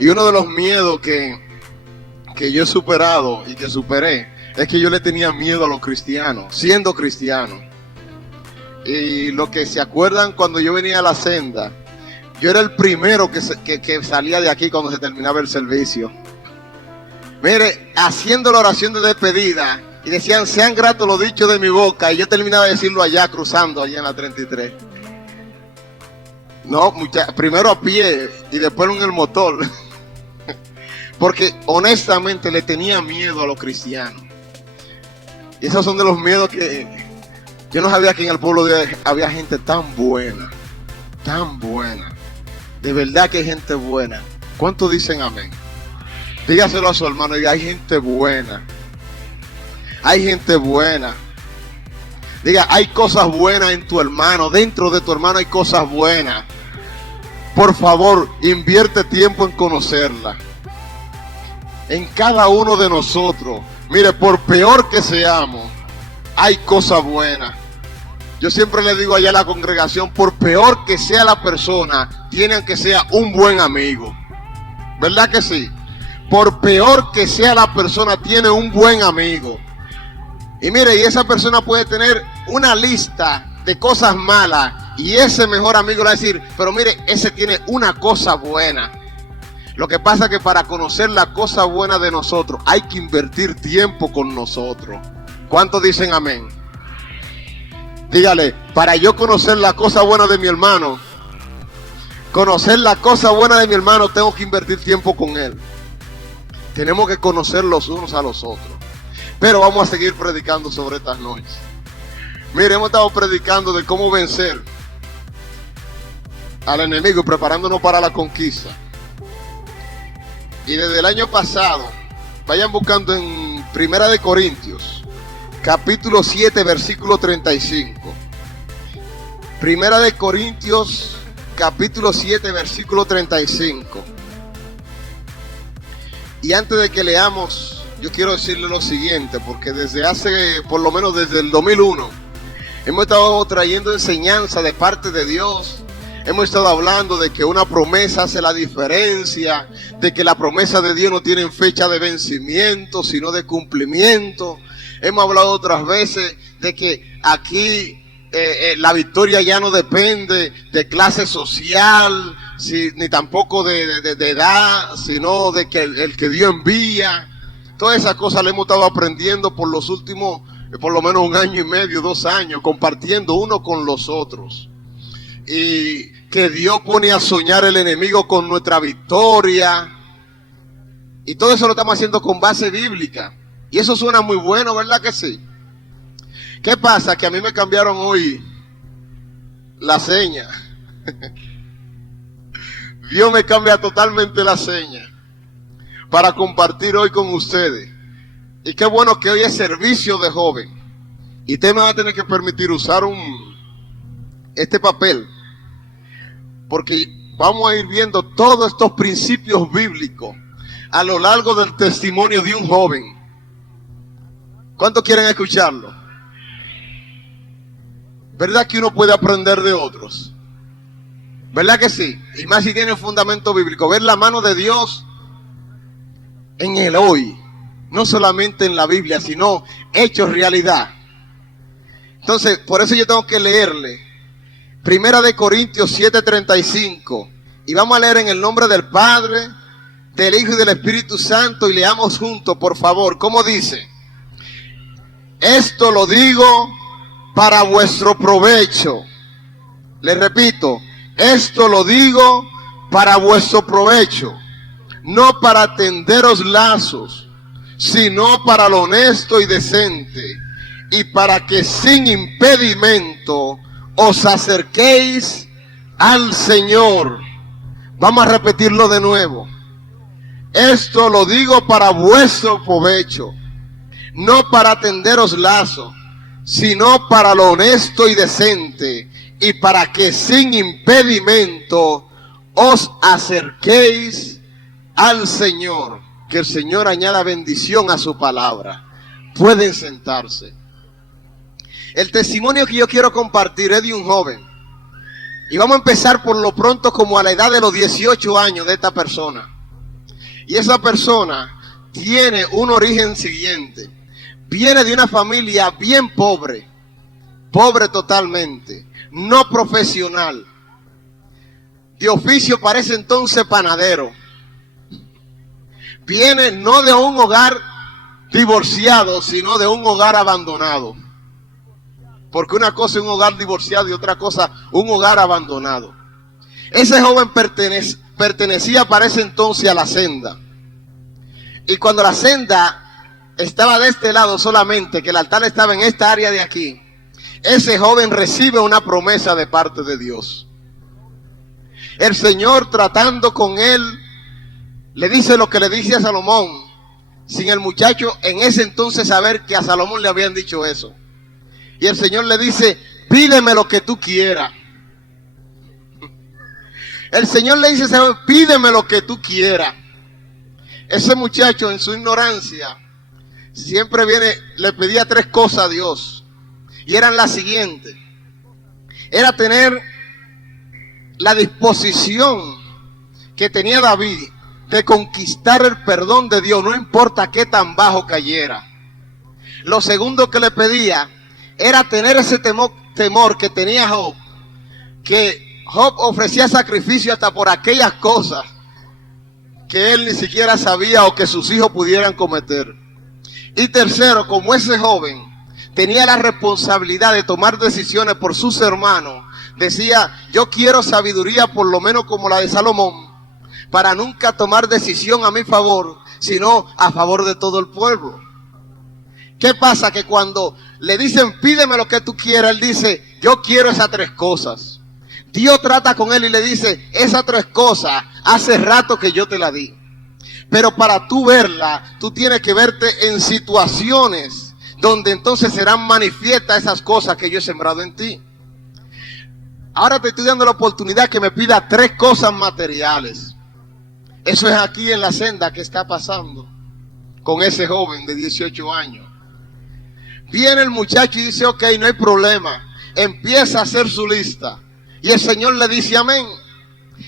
Y uno de los miedos que yo he superado y que superé es que yo le tenía miedo a los cristianos, siendo cristiano. Y lo que se acuerdan cuando yo venía a la senda, yo era el primero que salía de aquí cuando se terminaba el servicio. Mire, haciendo la oración de despedida, y decían, sean gratos los dichos de mi boca, y yo terminaba de decirlo allá, cruzando allá en la 33. No, primero a pie y después en el motor. Porque honestamente le tenía miedo a los cristianos. Y esos son de los miedos que yo no sabía que en el pueblo había gente tan buena. Tan buena. De verdad que hay gente buena. ¿Cuántos dicen amén? Dígaselo a su hermano y diga, hay gente buena. Hay gente buena. Diga, hay cosas buenas en tu hermano. Dentro de tu hermano hay cosas buenas. Por favor, invierte tiempo en conocerla. En cada uno de nosotros. Mire, por peor que seamos, hay cosas buenas. Yo siempre le digo allá a la congregación, por peor que sea la persona, tiene que sea un buen amigo. ¿Verdad que sí? Por peor que sea la persona, tiene un buen amigo. Y mire, y esa persona puede tener una lista de cosas malas y ese mejor amigo le va a decir, pero mire, ese tiene una cosa buena. Lo que pasa es que para conocer la cosa buena de nosotros hay que invertir tiempo con nosotros. ¿Cuántos dicen amén? Dígale, para yo conocer la cosa buena de mi hermano, tengo que invertir tiempo con él. Tenemos que conocer los unos a los otros. Pero vamos a seguir predicando sobre estas noches. Mire, hemos estado predicando de cómo vencer al enemigo y preparándonos para la conquista. Y desde el año pasado, vayan buscando en 1 Corintios, capítulo 7, versículo 35. 1 Corintios, capítulo 7, versículo 35. Y antes de que leamos, yo quiero decirle lo siguiente, porque desde hace, por lo menos desde el 2001, hemos estado trayendo enseñanza de parte de Dios. Hemos estado hablando de que una promesa hace la diferencia, de que la promesa de Dios no tiene fecha de vencimiento, sino de cumplimiento. Hemos hablado otras veces de que aquí la victoria ya no depende de clase social, ni tampoco de edad, sino de que el que Dios envía. Todas esas cosas las hemos estado aprendiendo por los últimos, por lo menos 1 año y medio, 2 años, compartiendo uno con los otros. Y que Dios pone a soñar el enemigo con nuestra victoria. Y todo eso lo estamos haciendo con base bíblica. Y eso suena muy bueno, ¿verdad que sí? ¿Qué pasa? Que a mí me cambiaron hoy la seña. Dios me cambia totalmente la seña para compartir hoy con ustedes. Y qué bueno que hoy es servicio de joven. Y usted me va a tener que permitir usar este papel, porque vamos a ir viendo todos estos principios bíblicos a lo largo del testimonio de un joven. ¿Cuántos quieren escucharlo? ¿Verdad que uno puede aprender de otros? ¿Verdad que sí? Y más si tiene un fundamento bíblico. Ver la mano de Dios en el hoy. No solamente en la Biblia, sino hechos realidad. Entonces, por eso yo tengo que leerle 1 Corintios 7:35. Y vamos a leer en el nombre del Padre, del Hijo y del Espíritu Santo. Y leamos juntos, por favor. ¿Cómo dice? Esto lo digo para vuestro provecho. Les repito, esto lo digo para vuestro provecho, no para tenderos lazos, sino para lo honesto y decente, y para que sin impedimento os acerquéis al Señor. Vamos a repetirlo de nuevo. Esto lo digo para vuestro provecho, no para tenderos lazos, sino para lo honesto y decente, y para que sin impedimento os acerquéis al Señor. Que el Señor añada bendición a su palabra. Pueden sentarse. El testimonio que yo quiero compartir es de un joven. Y vamos a empezar por lo pronto como a la edad de los 18 años de esta persona. Y esa persona tiene un origen siguiente. Viene de una familia bien pobre, pobre totalmente, no profesional. De oficio parece entonces panadero. Viene no de un hogar divorciado, sino de un hogar abandonado. Porque una cosa es un hogar divorciado y otra cosa un hogar abandonado. Ese joven pertenecía para ese entonces a la senda. Y cuando la senda estaba de este lado solamente, que el altar estaba en esta área de aquí, ese joven recibe una promesa de parte de Dios. El Señor, tratando con él, le dice lo que le dice a Salomón, sin el muchacho en ese entonces saber que a Salomón le habían dicho eso. Y el Señor le dice: pídeme lo que tú quieras. El Señor le dice: pídeme lo que tú quieras. Ese muchacho, en su ignorancia, siempre le pedía 3 cosas a Dios. Y eran las siguientes: era tener la disposición que tenía David de conquistar el perdón de Dios, no importa qué tan bajo cayera. Lo segundo que le pedía era tener ese temor que tenía Job, que Job ofrecía sacrificio hasta por aquellas cosas que él ni siquiera sabía o que sus hijos pudieran cometer. Y tercero, como ese joven tenía la responsabilidad de tomar decisiones por sus hermanos, decía: yo quiero sabiduría por lo menos como la de Salomón, para nunca tomar decisión a mi favor, sino a favor de todo el pueblo. ¿Qué pasa? Que cuando le dicen pídeme lo que tú quieras, él dice: yo quiero esas 3 cosas. Dios trata con él y le dice: esas 3 cosas hace rato que yo te las di. Pero para tú verla, tú tienes que verte en situaciones donde entonces serán manifiestas esas cosas que yo he sembrado en ti. Ahora te estoy dando la oportunidad que me pida 3 cosas materiales. Eso es aquí en la senda que está pasando con ese joven de 18 años. Viene el muchacho y dice: ok, no hay problema. Empieza a hacer su lista. Y el Señor le dice amén.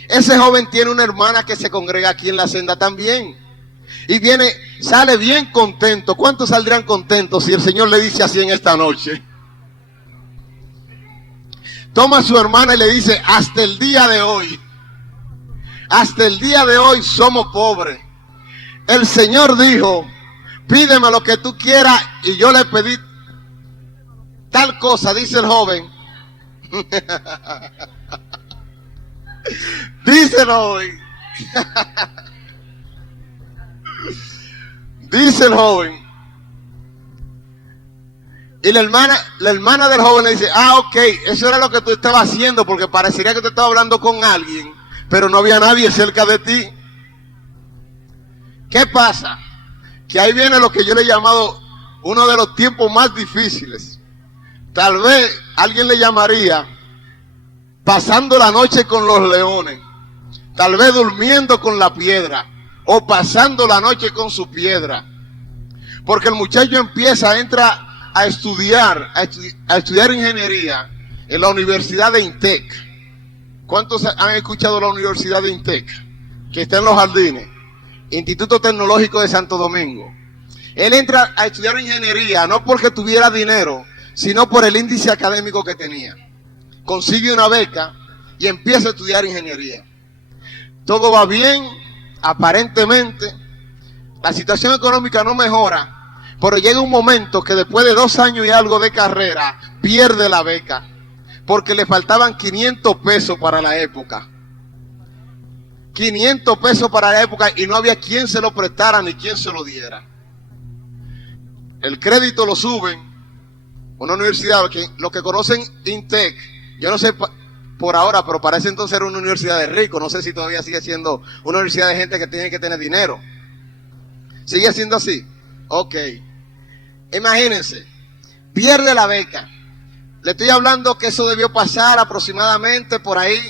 Ese joven tiene una hermana que se congrega aquí en la senda también. Y sale bien contento. ¿Cuántos saldrán contentos si el Señor le dice así en esta noche? Toma a su hermana y le dice: hasta el día de hoy somos pobres. El Señor dijo: pídeme lo que tú quieras, y yo le pedí tal cosa. Dice el joven. Díselo hoy. Dice el joven. Y la hermana del joven le dice: ok, eso era lo que tú estabas haciendo, porque parecería que te estaba hablando con alguien, pero no había nadie cerca de ti. ¿Qué pasa? Que ahí viene lo que yo le he llamado uno de los tiempos más difíciles. Tal vez alguien le llamaría pasando la noche con los leones, tal vez durmiendo con la piedra, o pasando la noche con su piedra. Porque el muchacho entra a estudiar ingeniería en la Universidad de INTEC. ¿Cuántos han escuchado la Universidad de INTEC? Que está en Los Jardines, Instituto Tecnológico de Santo Domingo. Él entra a estudiar ingeniería no porque tuviera dinero, sino por el índice académico que tenía. Consigue una beca y empieza a estudiar ingeniería. Todo va bien, aparentemente. La situación económica no mejora, pero llega un momento que después de 2 años y algo de carrera, pierde la beca, porque le faltaban 500 pesos para la época. 500 pesos para la época, y no había quien se lo prestara ni quien se lo diera. El crédito lo suben. Una universidad, lo que conocen INTEC, yo no sé por ahora, pero parece entonces era una universidad de ricos. No sé si todavía sigue siendo una universidad de gente que tiene que tener dinero. ¿Sigue siendo así? Ok. Imagínense, pierde la beca. Le estoy hablando que eso debió pasar aproximadamente por ahí,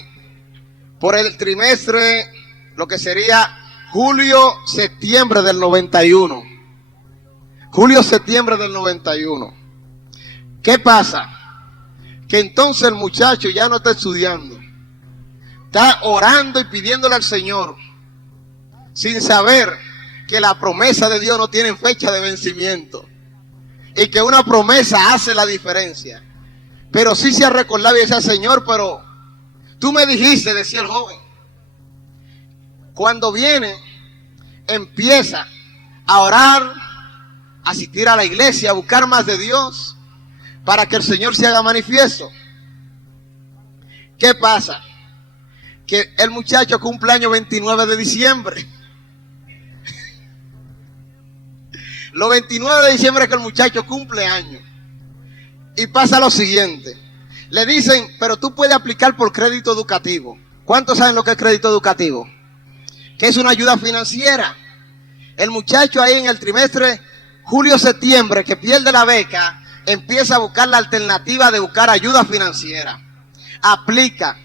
por el trimestre, lo que sería julio-septiembre del 91. Julio-septiembre del 91. ¿Qué pasa? Que entonces el muchacho ya no está estudiando. Está orando y pidiéndole al Señor sin saber que la promesa de Dios no tiene fecha de vencimiento y que una promesa hace la diferencia. Pero sí se recordaba y decía: Señor, pero tú me dijiste, decía el joven, cuando viene, empieza a orar, a asistir a la iglesia, a buscar más de Dios, para que el Señor se haga manifiesto. ¿Qué pasa? Que el muchacho cumple año 29 de diciembre. Los 29 de diciembre que el muchacho cumple años. Y pasa lo siguiente. Le dicen: pero tú puedes aplicar por crédito educativo. ¿Cuántos saben lo que es crédito educativo? Que es una ayuda financiera. El muchacho ahí en el trimestre julio-septiembre, que pierde la beca, empieza a buscar la alternativa de buscar ayuda financiera. Aplica.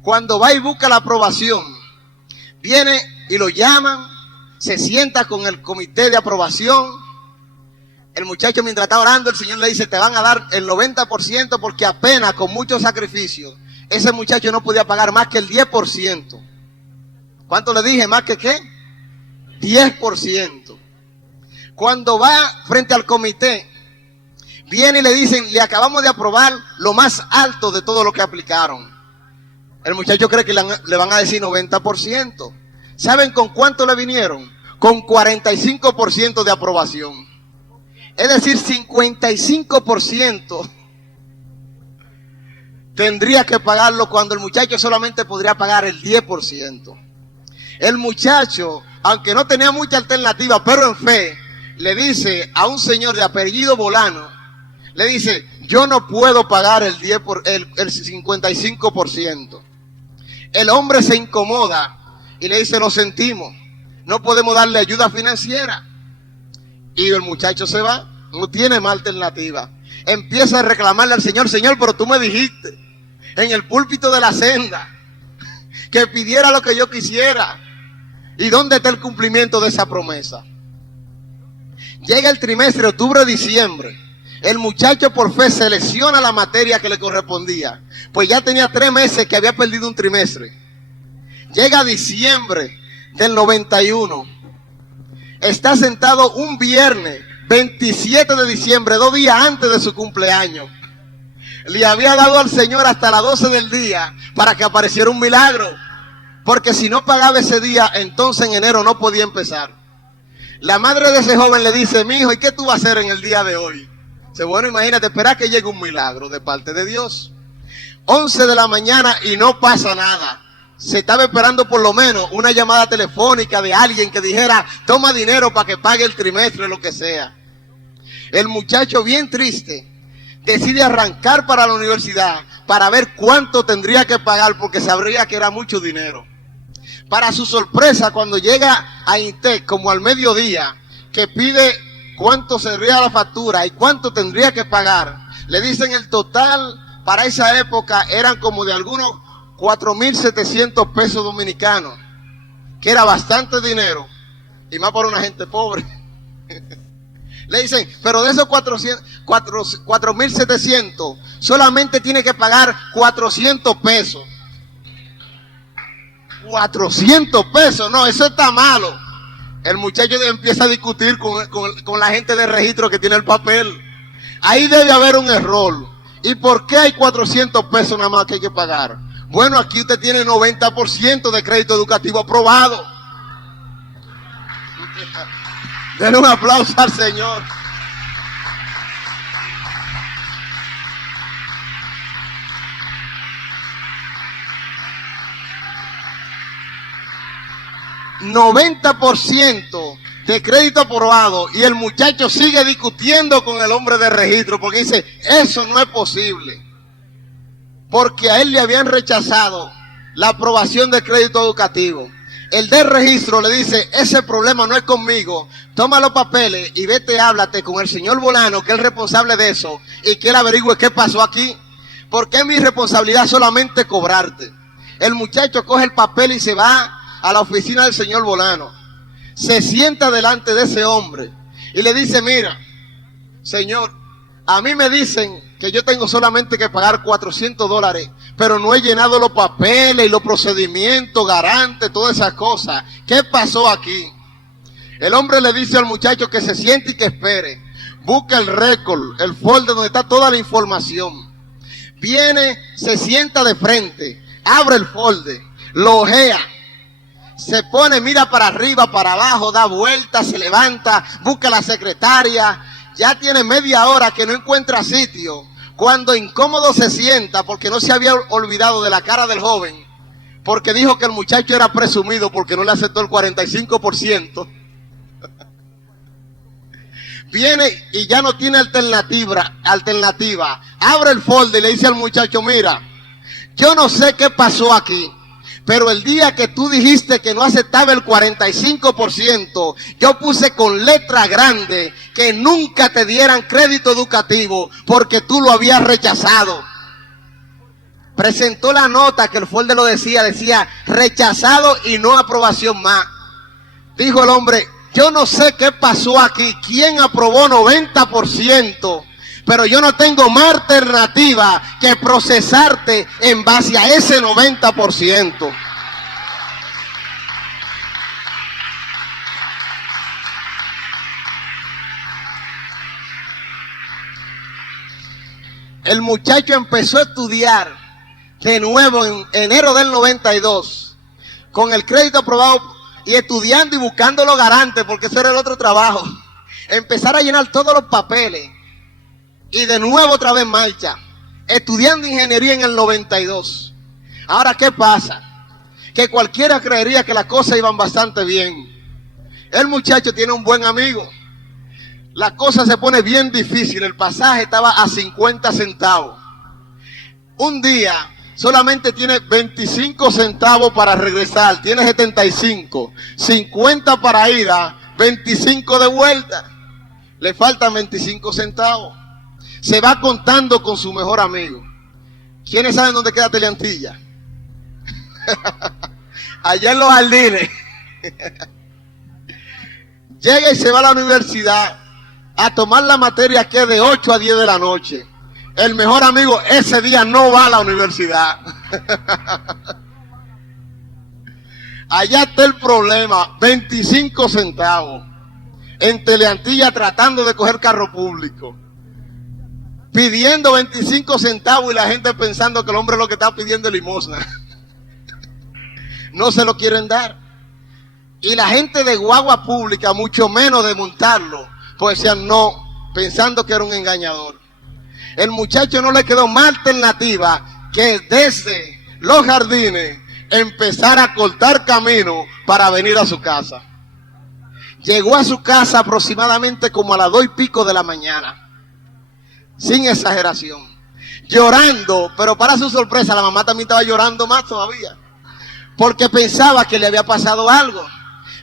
Cuando va y busca la aprobación, viene y lo llaman, se sienta con el comité de aprobación. El muchacho, mientras está orando, el Señor le dice: te van a dar el 90%, porque apenas con muchos sacrificios ese muchacho no podía pagar más que el 10%. ¿Cuánto le dije? ¿Más que qué? 10%. Cuando va frente al comité, viene y le dicen: le acabamos de aprobar lo más alto de todo lo que aplicaron. El muchacho cree que le van a decir 90%. ¿Saben con cuánto le vinieron? Con 45% de aprobación. Es decir, 55% tendría que pagarlo, cuando el muchacho solamente podría pagar el 10%. El muchacho, aunque no tenía mucha alternativa, pero en fe, le dice a un señor de apellido Bolano, le dice: yo no puedo pagar el 55%. El hombre se incomoda y le dice: lo sentimos, no podemos darle ayuda financiera. Y el muchacho se va, no tiene más alternativa. Empieza a reclamarle al Señor: Señor, pero tú me dijiste en el púlpito de la senda que pidiera lo que yo quisiera. ¿Y dónde está el cumplimiento de esa promesa? Llega el trimestre octubre-diciembre. El muchacho por fe selecciona la materia que le correspondía, pues ya tenía 3 meses que había perdido un trimestre. Llega diciembre del 91. Está sentado un viernes 27 de diciembre, 2 días antes de su cumpleaños. Le había dado al Señor hasta las 12 del día para que apareciera un milagro, porque si no pagaba ese día, entonces en enero no podía empezar. La madre de ese joven le dice: mi hijo, ¿y qué tú vas a hacer en el día de hoy? Dice: bueno, imagínate, espera que llegue un milagro de parte de Dios. 11 de la mañana y no pasa nada. Se estaba esperando por lo menos una llamada telefónica de alguien que dijera: toma dinero para que pague el trimestre, lo que sea. El muchacho, bien triste, decide arrancar para la universidad para ver cuánto tendría que pagar, porque sabría que era mucho dinero. Para su sorpresa, cuando llega a Intec, como al mediodía, que pide cuánto sería la factura y cuánto tendría que pagar, le dicen el total para esa época eran como de algunos 4,700 pesos dominicanos, que era bastante dinero, y más para una gente pobre. Le dicen: pero de esos 4,700 solamente tiene que pagar 400 pesos. 400 pesos, no, eso está malo. El muchacho empieza a discutir con la gente de registro que tiene el papel. Ahí debe haber un error. ¿Y por qué hay 400 pesos nada más que hay que pagar? Bueno, aquí usted tiene 90% de crédito educativo aprobado. Denle un aplauso al Señor. $90 de crédito aprobado, y el muchacho sigue discutiendo con el hombre de registro porque dice: eso no es posible, porque a él le habían rechazado la aprobación de crédito educativo. El de registro le dice: ese problema no es conmigo, toma los papeles y vete, háblate con el señor Bolano, que es el responsable de eso, y que él averigüe qué pasó aquí, porque es mi responsabilidad solamente cobrarte. El muchacho coge el papel y se va a la oficina del señor Bolano. Se sienta delante de ese hombre y le dice: mira, señor, a mí me dicen que yo tengo solamente que pagar $400, pero no he llenado los papeles y los procedimientos, garantes, todas esas cosas. ¿Qué pasó aquí? El hombre le dice al muchacho que se siente y que espere. Busca el récord, el folder donde está toda la información. Viene, se sienta de frente, abre el folder, lo ojea, se pone, mira para arriba, para abajo, da vueltas, se levanta, busca a la secretaria. Ya tiene media hora que no encuentra sitio. Cuando incómodo se sienta, porque no se había olvidado de la cara del joven, porque dijo que el muchacho era presumido porque no le aceptó el 45%. Viene y ya no tiene alternativa. Abre el folder y le dice al muchacho, mira, yo no sé qué pasó aquí, pero el día que tú dijiste que no aceptaba el 45%, yo puse con letra grande que nunca te dieran crédito educativo porque tú lo habías rechazado. Presentó la nota que el folder lo decía rechazado y no aprobación más. Dijo el hombre, yo no sé qué pasó aquí, quién aprobó 90%, pero yo no tengo más alternativa que procesarte en base a ese 90%. El muchacho empezó a estudiar de nuevo en enero del 92, con el crédito aprobado y estudiando y buscando los garantes, porque ese era el otro trabajo. Empezar a llenar todos los papeles y de nuevo otra vez marcha, estudiando ingeniería en el 92. Ahora, ¿qué pasa? Que cualquiera creería que las cosas iban bastante bien. El muchacho tiene un buen amigo. La cosa se pone bien difícil. El pasaje estaba a 50 centavos. Un día solamente tiene 25 centavos para regresar. Tiene 75. 50 para ida, 25 de vuelta. Le faltan 25 centavos. Se va contando con su mejor amigo. ¿Quiénes saben dónde queda Teleantilla? Allá en los jardines. Llega y se va a la universidad a tomar la materia que es de 8 a 10 de la noche. El mejor amigo ese día no va a la universidad. Allá está el problema, 25 centavos. En Teleantilla tratando de coger carro público. Pidiendo 25 centavos y la gente pensando que el hombre lo que está pidiendo es limosna. No se lo quieren dar. Y la gente de guagua pública, mucho menos de montarlo, pues decían no, pensando que era un engañador. El muchacho no le quedó más alternativa que desde los jardines empezar a cortar camino para venir a su casa. Llegó a su casa aproximadamente como a las 2:00 de la mañana. Sin exageración. Llorando, pero para su sorpresa la mamá también estaba llorando más todavía. Porque pensaba que le había pasado algo.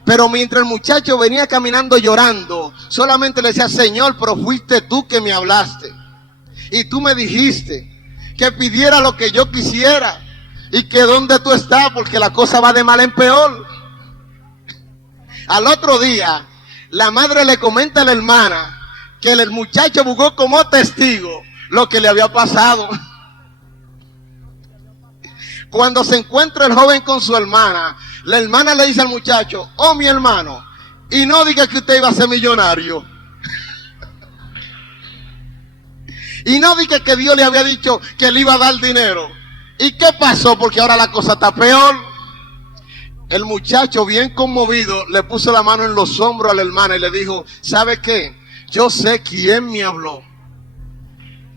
Pero mientras el muchacho venía caminando llorando, solamente le decía, Señor, pero fuiste tú que me hablaste. Y tú me dijiste que pidiera lo que yo quisiera. Y que donde tú estás, porque la cosa va de mal en peor. Al otro día, la madre le comenta a la hermana que el muchacho buscó como testigo lo que le había pasado. Cuando se encuentra el joven con su hermana, la hermana le dice al muchacho, oh mi hermano, y no diga que usted iba a ser millonario. Y no diga que Dios le había dicho que le iba a dar dinero. ¿Y qué pasó? Porque ahora la cosa está peor. El muchacho, bien conmovido, le puso la mano en los hombros a la hermana y le dijo, ¿sabe qué? Yo sé quién me habló.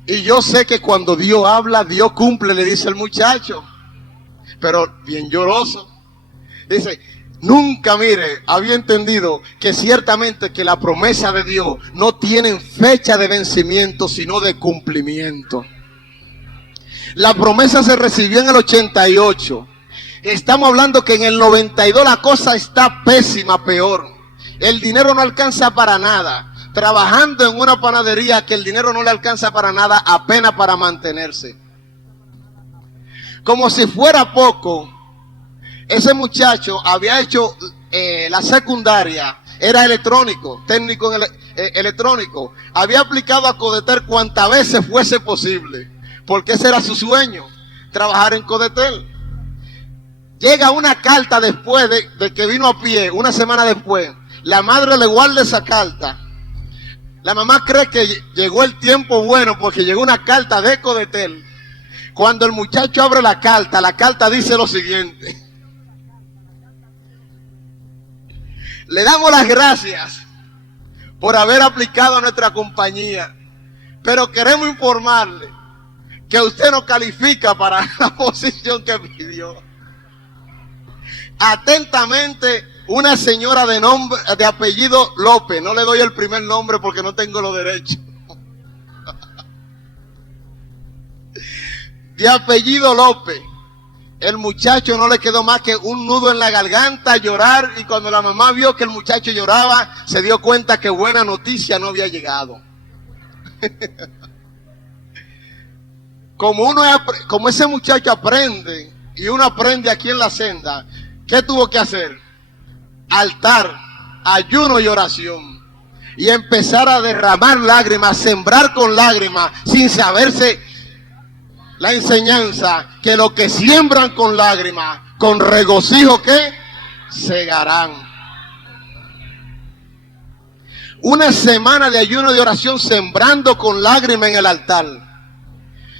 Y yo sé que cuando Dios habla, Dios cumple, le dice el muchacho. Pero bien lloroso. Dice, nunca, mire, había entendido que ciertamente que la promesa de Dios no tienen fecha de vencimiento, sino de cumplimiento. La promesa se recibió en el 88. Estamos hablando que en el 92 la cosa está pésima, peor. El dinero no alcanza para nada. Trabajando en una panadería que el dinero no le alcanza para nada, apenas para mantenerse. Como si fuera poco, ese muchacho había hecho la secundaria era electrónico, técnico en electrónico. Había aplicado a Codetel cuantas veces fuese posible, porque ese era su sueño, trabajar en Codetel. Llega una carta después de que vino a pie, una semana después. La madre le guarda esa carta. La mamá cree que llegó el tiempo bueno porque llegó una carta de Codetel. Cuando el muchacho abre la carta dice lo siguiente: le damos las gracias por haber aplicado a nuestra compañía, pero queremos informarle que usted no califica para la posición que pidió. Atentamente, una señora de apellido López. No le doy el primer nombre porque no tengo los derechos. De apellido López. El muchacho no le quedó más que un nudo en la garganta, llorar, y cuando la mamá vio que el muchacho lloraba, se dio cuenta que buena noticia no había llegado. Como ese muchacho aprende, y uno aprende aquí en la senda, ¿qué tuvo que hacer? Altar, ayuno y oración. Y empezar a derramar lágrimas, sembrar con lágrimas, sin saberse la enseñanza, que lo que siembran con lágrimas, con regocijo, ¿qué? Segarán. Una semana de ayuno y de oración, sembrando con lágrimas en el altar.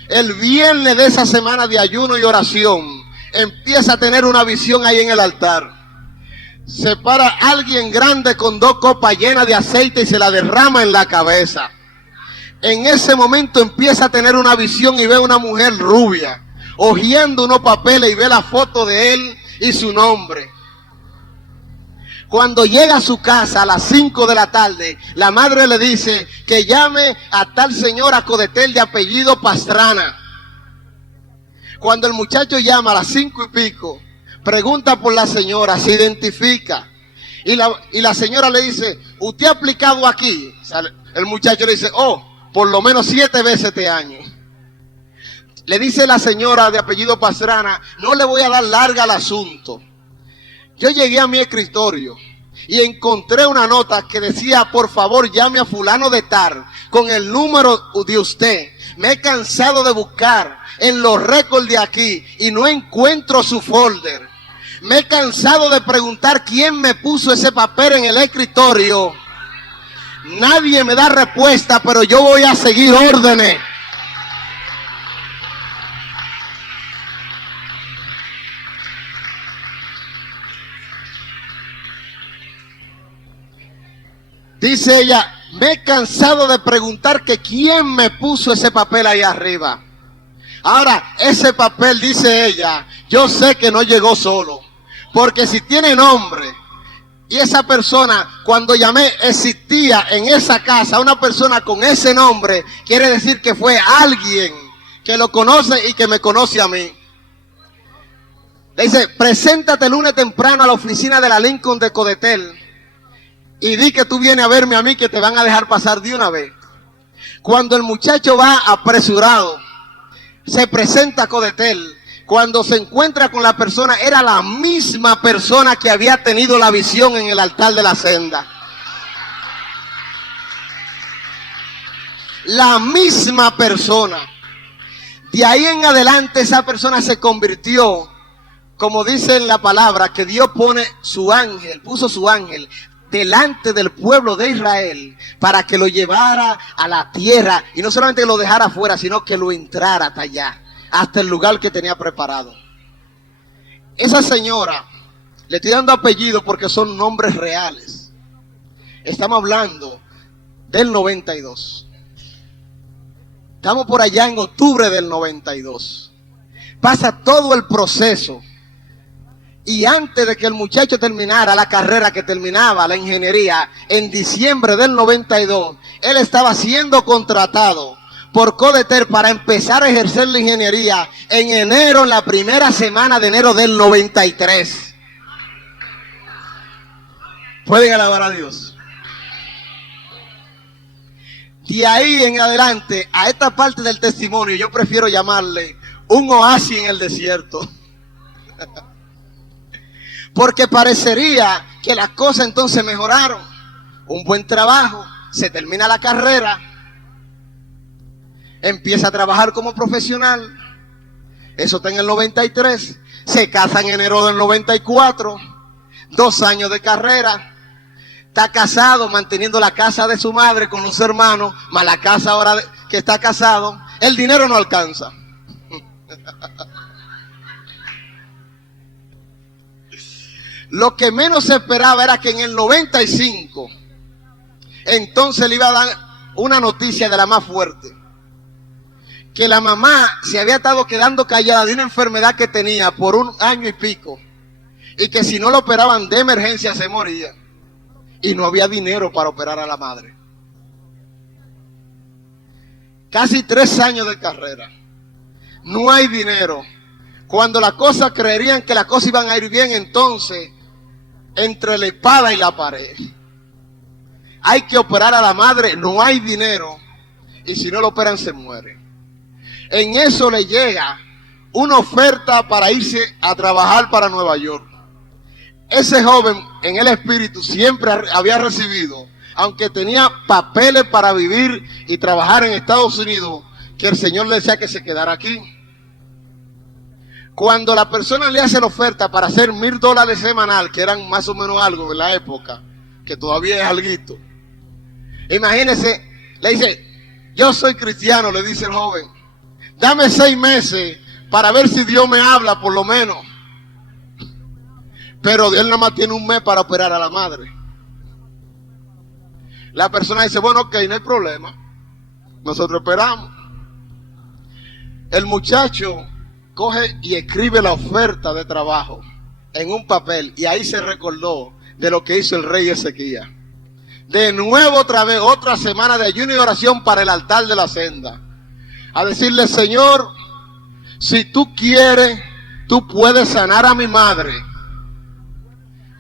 El viernes de esa semana de ayuno y oración, empieza a tener una visión ahí en el altar. Se para alguien grande con 2 copas llenas de aceite y se la derrama en la cabeza. En ese momento empieza a tener una visión y ve una mujer rubia, hojeando unos papeles, y ve la foto de él y su nombre. Cuando llega a su casa a las 5 de la tarde, la madre le dice que llame a tal señora Codetel de apellido Pastrana. Cuando el muchacho llama a las 5 y pico, pregunta por la señora, se identifica. Y la señora le dice: ¿usted ha aplicado aquí? O sea, el muchacho le dice: oh, por lo menos 7 veces este año. Le dice la señora de apellido Pastrana: no le voy a dar larga al asunto. Yo llegué a mi escritorio y encontré una nota que decía: por favor, llame a fulano de tal con el número de usted. Me he cansado de buscar en los récords de aquí y no encuentro su folder. Me he cansado de preguntar quién me puso ese papel en el escritorio. Nadie me da respuesta, pero yo voy a seguir órdenes. Dice ella: me he cansado de preguntar que quién me puso ese papel ahí arriba. Ahora, ese papel, dice ella, yo sé que no llegó solo, porque si tiene nombre y esa persona, cuando llamé, existía en esa casa una persona con ese nombre, quiere decir que fue alguien que lo conoce y que me conoce a mí. Le dice: preséntate el lunes temprano a la oficina de la Lincoln de Codetel y di que tú vienes a verme a mí, que te van a dejar pasar de una vez. Cuando el muchacho va apresurado, se presenta a Codetel. Cuando se encuentra con la persona, era la misma persona que había tenido la visión en el altar de la senda. La misma persona. De ahí en adelante esa persona se convirtió, como dice en la palabra, que Dios pone su ángel, puso su ángel delante del pueblo de Israel para que lo llevara a la tierra, y no solamente que lo dejara afuera, sino que lo entrara hasta allá, hasta el lugar que tenía preparado. Esa señora, le estoy dando apellido porque son nombres reales. Estamos hablando del 92. Estamos por allá en octubre del 92. Pasa todo el proceso. Y antes de que el muchacho terminara la carrera, que terminaba la ingeniería en diciembre del 92, él estaba siendo contratado por Codetel para empezar a ejercer la ingeniería en enero, en la primera semana de enero del 93. Pueden alabar a Dios. De ahí en adelante, a esta parte del testimonio, yo prefiero llamarle un oasis en el desierto. Porque parecería que las cosas entonces mejoraron. un buen trabajo, se termina la carrera, empieza a trabajar como profesional. Eso está en el 93. Se casa en enero del 94. 2 años de carrera. Está casado, manteniendo la casa de su madre con los hermanos, más la casa ahora que está casado. El dinero no alcanza. Lo que menos se esperaba era que en el 95, entonces le iba a dar una noticia de la más fuerte. Que la mamá se había estado quedando callada de una enfermedad que tenía por 1 año y pico. Y que si no lo operaban de emergencia se moría. Y no había dinero para operar a la madre. Casi 3 años de carrera. No hay dinero. Cuando las cosas creerían que las cosas iban a ir bien, entonces, entre la espada y la pared. Hay que operar a la madre, no hay dinero. Y si no lo operan, se muere. En eso le llega una oferta para irse a trabajar para Nueva York. Ese joven en el espíritu siempre había recibido, aunque tenía papeles para vivir y trabajar en Estados Unidos, que el Señor le decía que se quedara aquí. Cuando la persona le hace la oferta para hacer $1,000 semanal, que eran más o menos algo en la época, que todavía es alguito. Imagínese, le dice, yo soy cristiano, le dice el joven, dame 6 meses para ver si Dios me habla por lo menos. Pero él nada más tiene 1 mes para operar a la madre. La persona dice, bueno, ok, no hay problema. Nosotros esperamos. El muchacho coge y escribe la oferta de trabajo en un papel. Y ahí se recordó de lo que hizo el rey Ezequías. De nuevo otra vez, otra semana de ayuno y oración para el altar de la senda. A decirle, Señor, si tú quieres, tú puedes sanar a mi madre.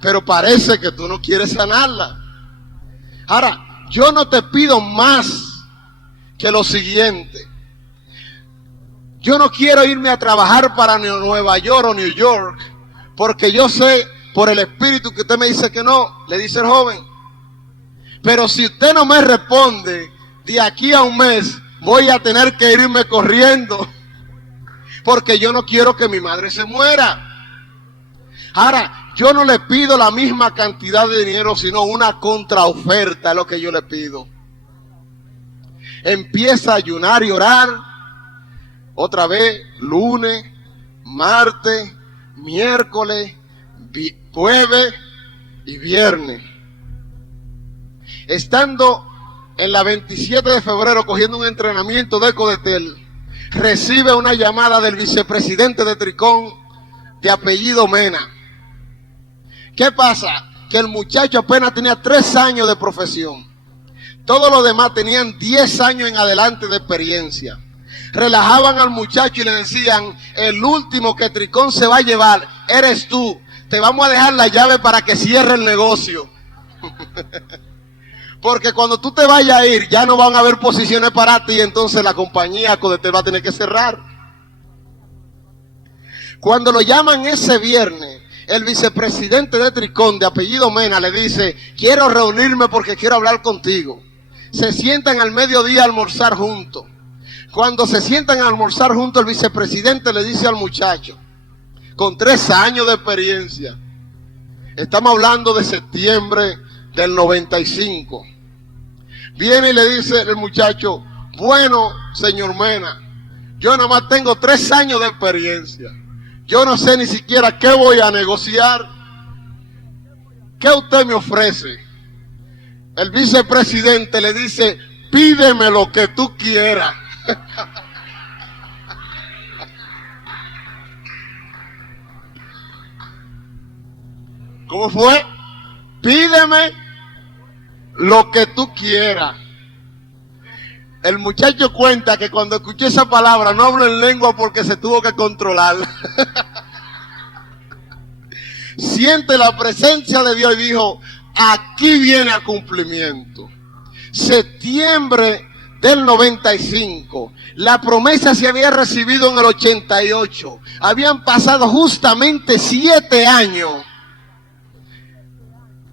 Pero parece que tú no quieres sanarla. Ahora, yo no te pido más que lo siguiente. Yo no quiero irme a trabajar para Nueva York o New York, porque yo sé por el espíritu que usted me dice que no, le dice el joven. Pero si usted no me responde, de aquí a 1 mes voy a tener que irme corriendo, porque yo no quiero que mi madre se muera. Ahora, yo no le pido la misma cantidad de dinero, sino una contraoferta es lo que yo le pido. Empieza a ayunar y orar. Otra vez, lunes, martes, miércoles, jueves y viernes. Estando en la 27 de febrero cogiendo un entrenamiento de Codetel, recibe una llamada del vicepresidente de Tricón de apellido Mena. ¿Qué pasa? Que el muchacho apenas tenía 3 años de profesión. Todos los demás tenían 10 años en adelante de experiencia. Relajaban al muchacho y le decían, el último que Tricón se va a llevar eres tú. Te vamos a dejar la llave para que cierre el negocio. Porque cuando tú te vayas a ir, ya no van a haber posiciones para ti, entonces la compañía Codetel va a tener que cerrar. Cuando lo llaman ese viernes, el vicepresidente de Tricón, de apellido Mena, le dice, quiero reunirme porque quiero hablar contigo. Se sientan al mediodía a almorzar juntos. Cuando se sientan a almorzar juntos, el vicepresidente le dice al muchacho, con 3 años de experiencia, estamos hablando de septiembre del 95. Viene y le dice el muchacho, bueno, señor Mena, yo nada más tengo 3 años de experiencia. Yo no sé ni siquiera qué voy a negociar. ¿Qué usted me ofrece? El vicepresidente le dice, pídeme lo que tú quieras. ¿Cómo fue? Pídeme lo que tú quieras. El muchacho cuenta que cuando escuché esa palabra no habló en lengua porque se tuvo que controlar. Siente la presencia de Dios y dijo, aquí viene a cumplimiento. Septiembre del 95. La promesa se había recibido en el 88. Habían pasado justamente 7 años.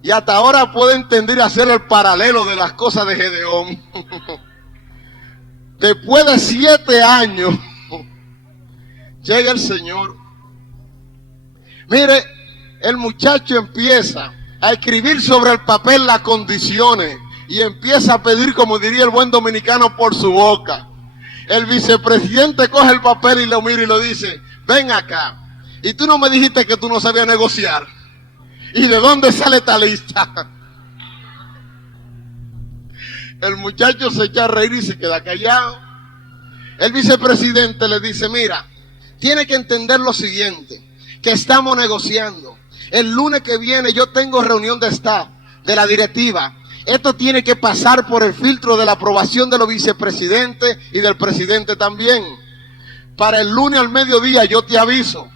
Y hasta ahora puedo entender y hacer el paralelo de las cosas de Gedeón. Después de 7 años, llega el Señor. Mire, el muchacho empieza a escribir sobre el papel las condiciones y empieza a pedir, como diría el buen dominicano, por su boca. El vicepresidente coge el papel y lo mira y lo dice: ven acá. Y tú no me dijiste que tú no sabías negociar. ¿Y de dónde sale esta lista? El muchacho se echa a reír y se queda callado. El vicepresidente le dice: mira, tiene que entender lo siguiente, que estamos negociando. El lunes que viene yo tengo reunión de staff, de la directiva. Esto tiene que pasar por el filtro de la aprobación de los vicepresidentes y del presidente también. Para el lunes al mediodía yo te aviso.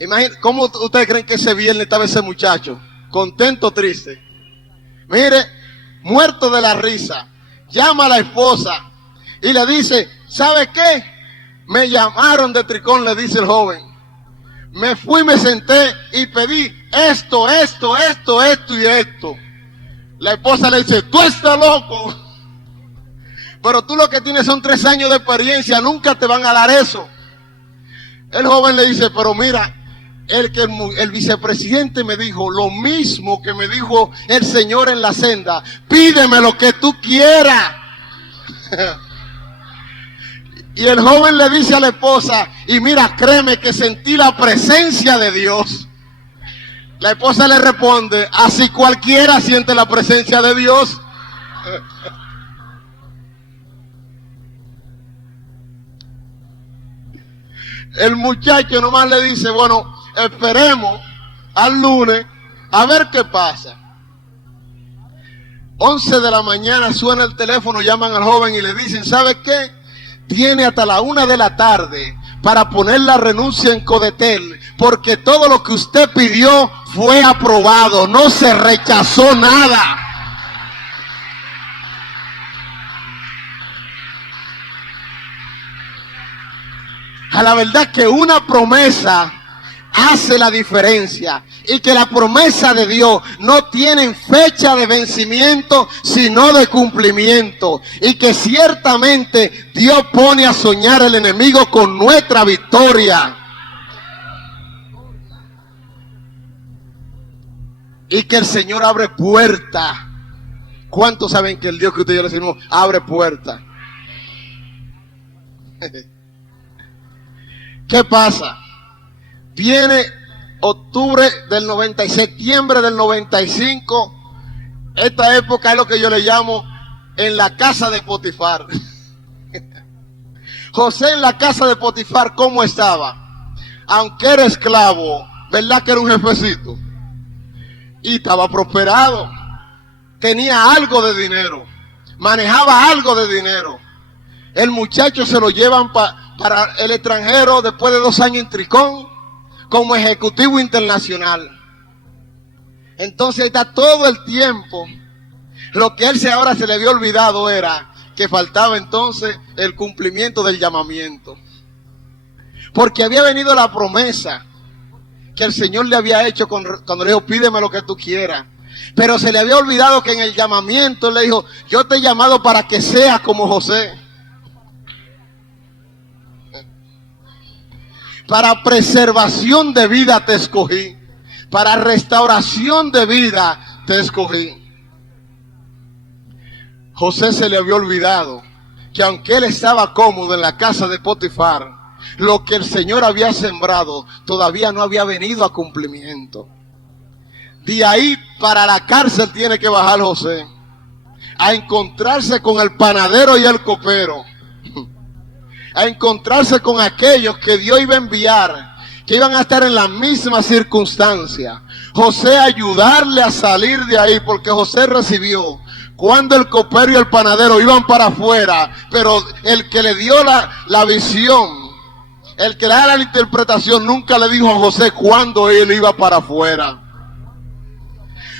Imagínate, ¿cómo ustedes creen que ese viernes estaba ese muchacho? ¿Contento o triste? Mire, muerto de la risa. Llama a la esposa y le dice: ¿sabe qué? Me llamaron de Tricón, le dice el joven. Me fui, me senté y pedí esto y esto. La esposa le dice: tú estás loco. Pero tú lo que tienes son 3 años de experiencia, nunca te van a dar eso. El joven le dice: pero mira, el vicepresidente me dijo lo mismo que me dijo el Señor en la senda. Pídeme lo que tú quieras. Y el joven le dice a la esposa: y mira, créeme que sentí la presencia de Dios. La esposa le responde: así cualquiera siente la presencia de Dios. El muchacho nomás le dice: bueno, esperemos al lunes a ver qué pasa. 11 de la mañana suena el teléfono, llaman al joven y le dicen: ¿sabe qué? Tiene hasta la 1 de la tarde para poner la renuncia en Codetel, porque todo lo que usted pidió fue aprobado, no se rechazó nada. A la verdad que una promesa hace la diferencia, y que la promesa de Dios no tiene fecha de vencimiento sino de cumplimiento, y que ciertamente Dios pone a soñar al enemigo con nuestra victoria, y que el Señor abre puertas. ¿Cuántos saben que el Dios que usted y yo le decimos abre puertas? ¿Qué pasa? Viene octubre del 90 y septiembre del 95. Esta época es lo que yo le llamo en la casa de Potifar. José en la casa de Potifar, ¿cómo estaba? Aunque era esclavo, ¿verdad que era un jefecito? Y estaba prosperado. Tenía algo de dinero. Manejaba algo de dinero. El muchacho se lo llevan para el extranjero después de 2 años en Tricón como ejecutivo internacional. Entonces ahí está todo el tiempo. Lo que ahora se le había olvidado era que faltaba entonces el cumplimiento del llamamiento. Porque había venido la promesa que el Señor le había hecho cuando le dijo: pídeme lo que tú quieras. Pero se le había olvidado que en el llamamiento le dijo: yo te he llamado para que seas como José. Para preservación de vida te escogí. Para restauración de vida te escogí. José se le había olvidado que aunque él estaba cómodo en la casa de Potifar, lo que el Señor había sembrado todavía no había venido a cumplimiento. De ahí para la cárcel tiene que bajar José, a encontrarse con el panadero y el copero, a encontrarse con aquellos que Dios iba a enviar, que iban a estar en la misma circunstancia. José ayudarle a salir de ahí, porque José recibió cuando el copero y el panadero iban para afuera, pero el que le dio la visión, el que le da la interpretación, nunca le dijo a José cuándo él iba para afuera.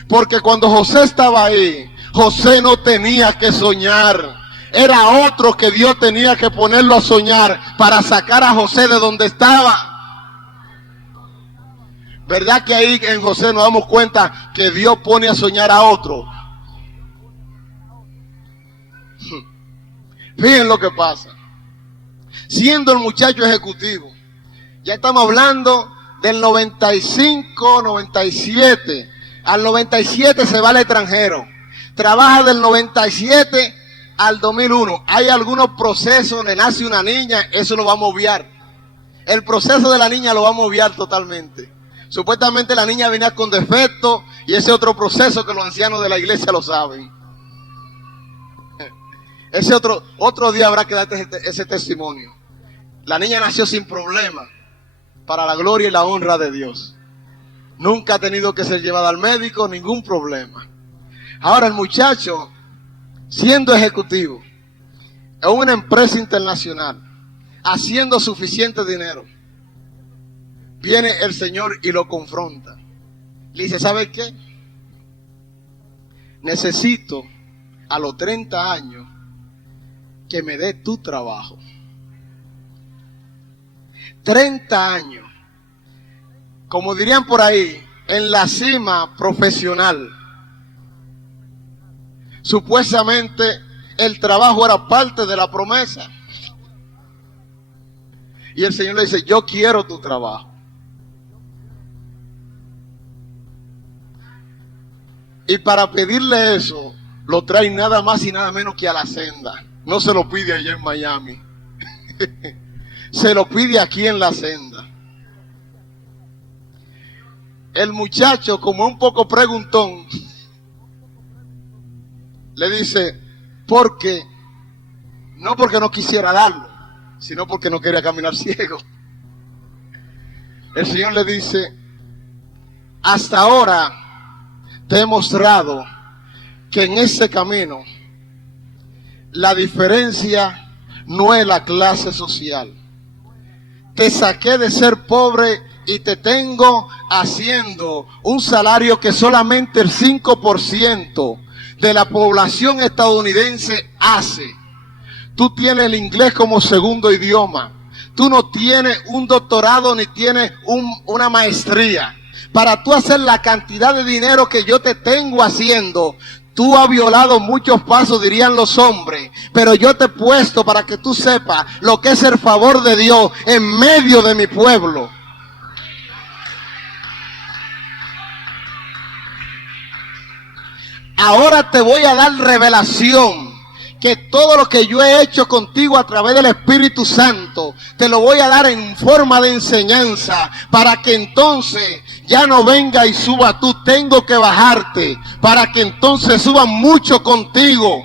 Porque cuando José estaba ahí, José no tenía que soñar. Era otro que Dios tenía que ponerlo a soñar para sacar a José de donde estaba. ¿Verdad que ahí en José nos damos cuenta que Dios pone a soñar a otro? Fíjense lo que pasa. Siendo el muchacho ejecutivo, ya estamos hablando del 95, 97. Al 97 se va al extranjero. Trabaja del 97 al 2001. Hay algunos procesos donde nace una niña, eso lo vamos a obviar. El proceso de la niña lo vamos a obviar totalmente. Supuestamente la niña venía con defecto y ese otro proceso que los ancianos de la iglesia lo saben. Ese otro día habrá que darte ese testimonio. La niña nació sin problema, para la gloria y la honra de Dios. Nunca ha tenido que ser llevada al médico, ningún problema. Ahora el muchacho, siendo ejecutivo en una empresa internacional, haciendo suficiente dinero, viene el Señor y lo confronta. Le dice, ¿sabe qué? Necesito a los 30 años que me dé tu trabajo. 30 años. Como dirían por ahí, en la cima profesional. Supuestamente el trabajo era parte de la promesa. Y el Señor le dice, yo quiero tu trabajo. Y para pedirle eso, lo trae nada más y nada menos que a la senda. No se lo pide allá en Miami. Se lo pide aquí en la senda. El muchacho, como un poco preguntón, le dice, ¿por qué? No porque no quisiera darlo, sino porque no quería caminar ciego. El Señor le dice, hasta ahora te he mostrado que en ese camino la diferencia no es la clase social. Te saqué de ser pobre y te tengo haciendo un salario que solamente el 5% de la población estadounidense hace. Tú tienes el inglés como segundo idioma. Tú no tienes un doctorado ni tienes una maestría. Para tú hacer la cantidad de dinero que yo te tengo haciendo, tú has violado muchos pasos, dirían los hombres, pero yo te he puesto para que tú sepas lo que es el favor de Dios en medio de mi pueblo. Ahora te voy a dar revelación, que todo lo que yo he hecho contigo a través del Espíritu Santo, te lo voy a dar en forma de enseñanza, para que entonces ya no venga y suba tú, tengo que bajarte, para que entonces suban mucho contigo.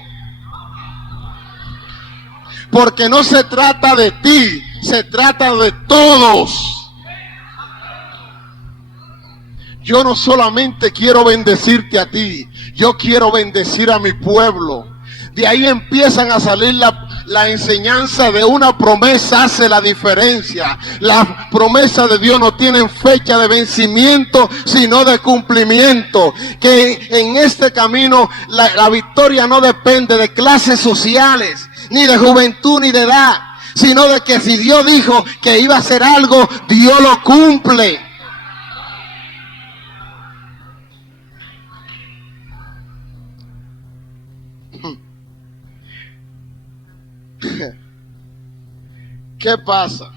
Porque no se trata de ti, se trata de todos. Yo no solamente quiero bendecirte a ti, yo quiero bendecir a mi pueblo. De ahí empiezan a salir la enseñanza de una promesa hace la diferencia. Las promesas de Dios no tienen fecha de vencimiento, sino de cumplimiento. Que en este camino la victoria no depende de clases sociales, ni de juventud, ni de edad, sino de que si Dios dijo que iba a hacer algo, Dios lo cumple. ¿Qué pasa?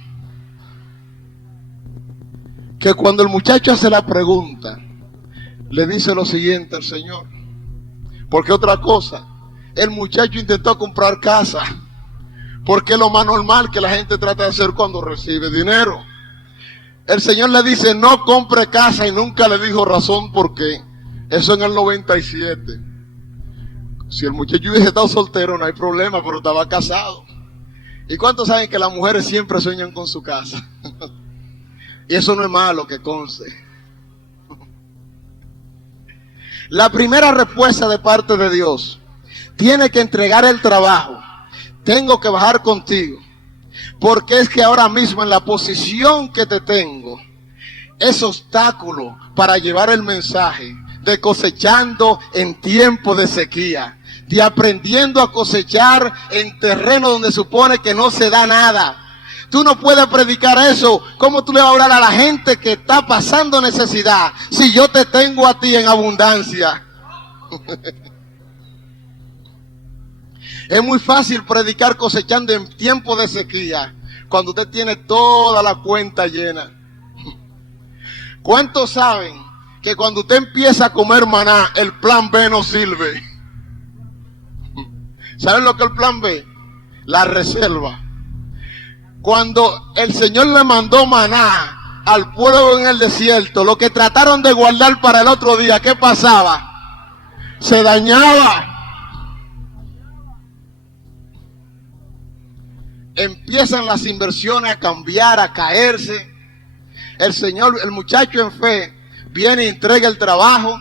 Que cuando el muchacho hace la pregunta, le dice lo siguiente al Señor. Porque otra cosa, el muchacho intentó comprar casa, porque es lo más normal que la gente trata de hacer cuando recibe dinero. El Señor le dice, no compre casa, y nunca le dijo razón por qué. Eso en el 97. Si el muchacho hubiese estado soltero, no hay problema, pero estaba casado. ¿Y cuántos saben que las mujeres siempre sueñan con su casa? Y eso no es malo, que conste. La primera respuesta de parte de Dios: tiene que entregar el trabajo. Tengo que bajar contigo, porque es que ahora mismo en la posición que te tengo es obstáculo para llevar el mensaje de cosechando en tiempo de sequía, de aprendiendo a cosechar en terreno donde supone que no se da nada. Tú no puedes predicar eso. ¿Cómo tú le vas a hablar a la gente que está pasando necesidad si yo te tengo a ti en abundancia? Es muy fácil predicar cosechando en tiempo de sequía, cuando usted tiene toda la cuenta llena. ¿Cuántos saben que cuando usted empieza a comer maná, el plan B no sirve? ¿Saben lo que es el plan B? La reserva. Cuando el Señor le mandó maná al pueblo en el desierto, lo que trataron de guardar para el otro día, ¿qué pasaba? Se dañaba. Empiezan las inversiones a cambiar, a caerse. El muchacho en fe, viene y entrega el trabajo.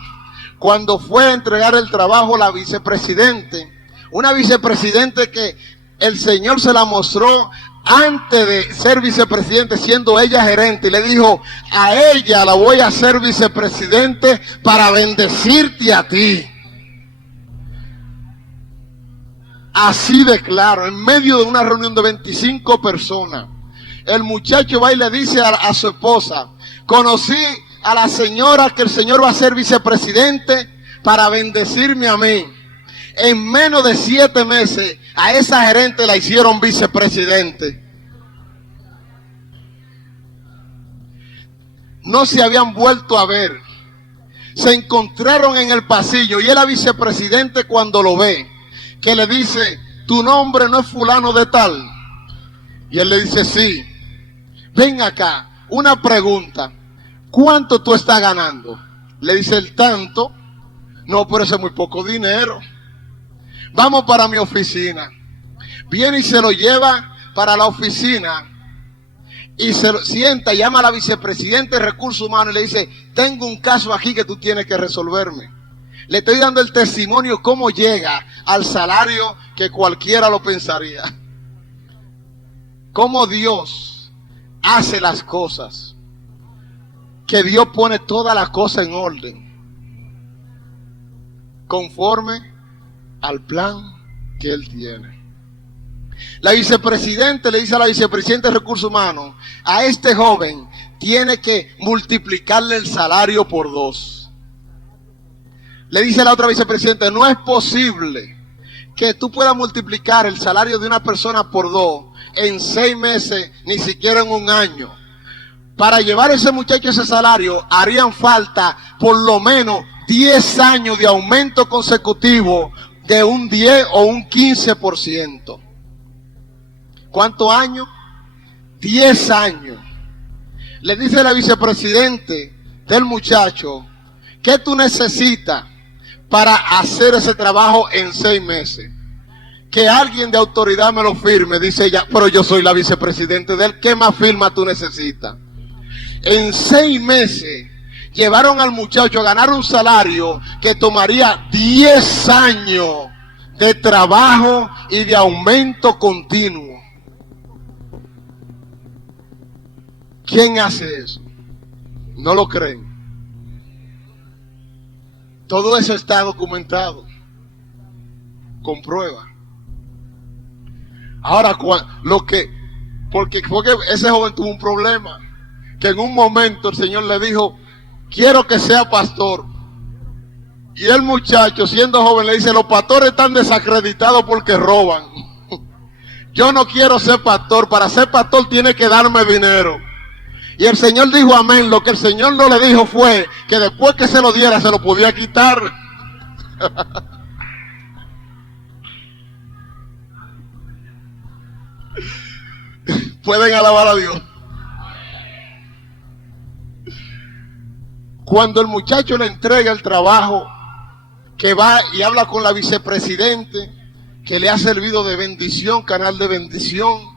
Cuando fue a entregar el trabajo, la vicepresidente, una vicepresidente que el Señor se la mostró antes de ser vicepresidente, siendo ella gerente, y le dijo: a ella la voy a hacer vicepresidente para bendecirte a ti. Así de claro, en medio de una reunión de 25 personas, el muchacho va y le dice a su esposa: conocí a la señora que el Señor va a ser vicepresidente para bendecirme a mí. En menos de 7 meses, a esa gerente la hicieron vicepresidente. No se habían vuelto a ver. Se encontraron en el pasillo y el vicepresidente, cuando lo ve, que le dice: tu nombre no es fulano de tal. Y él le dice: sí. Ven acá, una pregunta. ¿Cuánto tú estás ganando? Le dice: el tanto. No, pero eso es muy poco dinero. Vamos para mi oficina. Viene y se lo lleva para la oficina. Y se lo sienta, llama a la vicepresidenta de Recursos Humanos y le dice: tengo un caso aquí que tú tienes que resolverme. Le estoy dando el testimonio cómo llega al salario que cualquiera lo pensaría. Cómo Dios hace las cosas. Que Dios pone todas las cosas en orden, conforme al plan que Él tiene. La vicepresidenta le dice a la vicepresidenta de Recursos Humanos: a este joven tiene que multiplicarle el salario por 2. Le dice a la otra vicepresidenta: no es posible que tú puedas multiplicar el salario de una persona por 2 en 6 meses, ni siquiera en un año. Para llevar a ese muchacho ese salario, harían falta por lo menos 10 años de aumento consecutivo de un 10 o un 15%. ¿Cuántos años? 10 años. Le dice la vicepresidente del muchacho: ¿qué tú necesitas para hacer ese trabajo en 6 meses? Que alguien de autoridad me lo firme. Dice ella: pero yo soy la vicepresidente de él. ¿Qué más firma tú necesitas? En 6 meses llevaron al muchacho a ganar un salario que tomaría 10 años de trabajo y de aumento continuo. ¿Quién hace eso? ¿No lo creen? Todo eso está documentado, con prueba. Ahora, porque ese joven tuvo un problema, que en un momento el Señor le dijo: quiero que sea pastor. Y el muchacho, siendo joven, le dice: los pastores están desacreditados porque roban. Yo no quiero ser pastor. Para ser pastor tiene que darme dinero. Y el Señor dijo amén. Lo que el Señor no le dijo fue que después que se lo diera, se lo podía quitar. Pueden alabar a Dios. Cuando el muchacho le entrega el trabajo, que va y habla con la vicepresidente, que le ha servido de bendición, canal de bendición,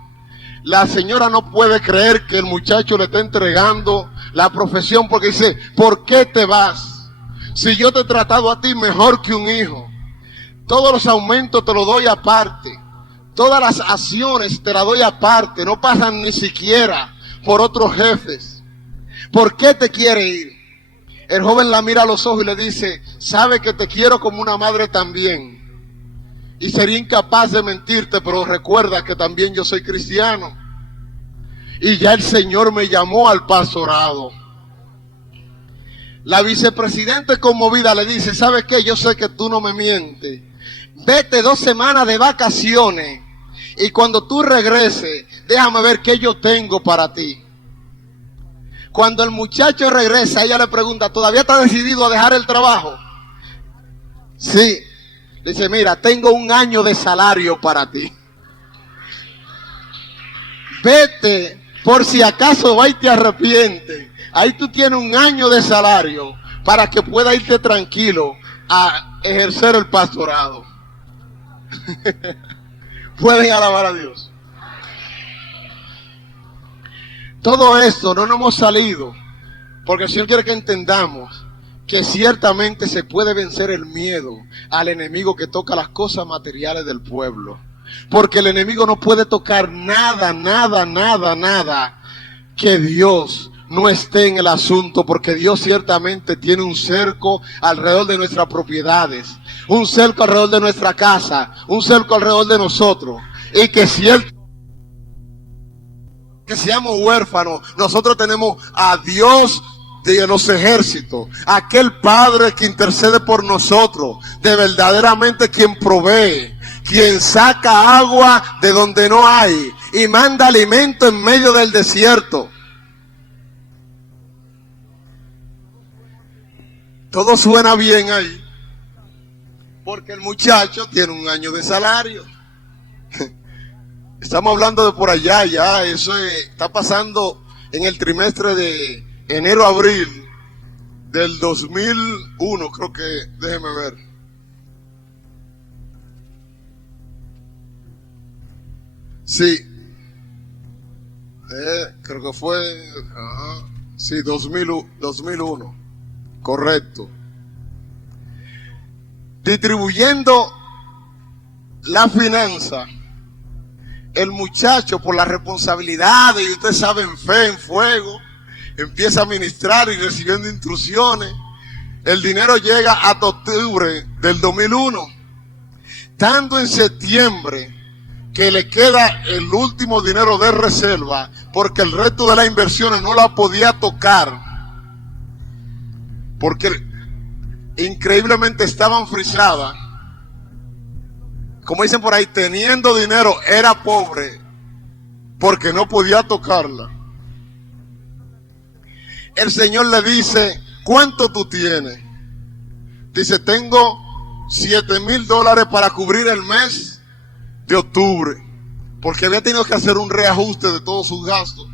la señora no puede creer que el muchacho le está entregando la profesión, porque dice: ¿por qué te vas? Si yo te he tratado a ti mejor que un hijo. Todos los aumentos te los doy aparte. Todas las acciones te las doy aparte. No pasan ni siquiera por otros jefes. ¿Por qué te quiere ir? El joven la mira a los ojos y le dice: sabe que te quiero como una madre también. Y sería incapaz de mentirte, pero recuerda que también yo soy cristiano. y ya el Señor me llamó al pastorado. La vicepresidenta conmovida le dice, ¿sabes qué? Yo sé que tú no me mientes. Vete 2 semanas de vacaciones y cuando tú regreses, déjame ver qué yo tengo para ti. Cuando el muchacho regresa, ella le pregunta, ¿todavía estás decidido a dejar el trabajo? Sí. Dice, mira, tengo 1 año de salario para ti. Vete, por si acaso va y te arrepientes. Ahí tú tienes 1 año de salario para que puedas irte tranquilo a ejercer el pastorado. Pueden alabar a Dios. Todo esto no nos hemos salido porque el Señor quiere que entendamos que ciertamente se puede vencer el miedo al enemigo que toca las cosas materiales del pueblo. Porque el enemigo no puede tocar nada que Dios no esté en el asunto, porque Dios ciertamente tiene un cerco alrededor de nuestras propiedades, un cerco alrededor de nuestra casa, un cerco alrededor de nosotros, y que si Él que seamos huérfanos, nosotros tenemos a Dios de los ejércitos, aquel Padre que intercede por nosotros, de verdaderamente quien provee, quien saca agua de donde no hay y manda alimento en medio del desierto. Todo suena bien ahí, porque el muchacho tiene 1 año de salario. Estamos hablando de por allá, ya, eso está pasando en el trimestre de enero-abril del 2001, creo que, déjeme ver. Sí, creo que fue, sí, 2001, correcto. Distribuyendo la finanza, el muchacho por la responsabilidad y ustedes saben, fe en fuego, empieza a ministrar y recibiendo instrucciones. El dinero llega hasta octubre del 2001. Tanto en septiembre que le queda el último dinero de reserva porque el resto de las inversiones no la podía tocar porque increíblemente estaban frisadas. Como dicen por ahí, teniendo dinero era pobre porque no podía tocarla. El Señor le dice, ¿cuánto tú tienes? Dice, tengo $7,000 para cubrir el mes de octubre, porque había tenido que hacer un reajuste de todos sus gastos.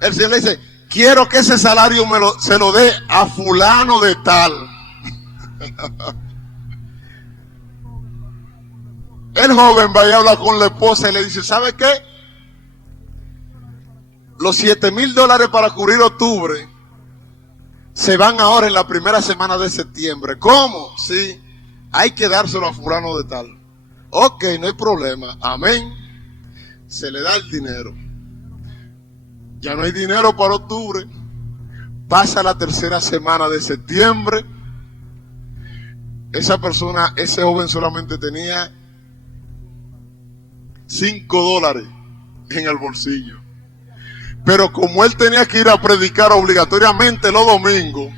El Señor le dice, quiero que ese salario se lo dé a fulano de tal. El joven va y habla con la esposa y le dice, ¿sabe qué? Los $7,000 para cubrir octubre se van ahora en la primera semana de septiembre. ¿Cómo? Sí, hay que dárselo a fulano de tal. Ok, no hay problema. Amén. Se le da el dinero. Ya no hay dinero para octubre. Pasa la tercera semana de septiembre. Esa persona, ese joven solamente tenía $5 en el bolsillo. Pero como él tenía que ir a predicar obligatoriamente los domingos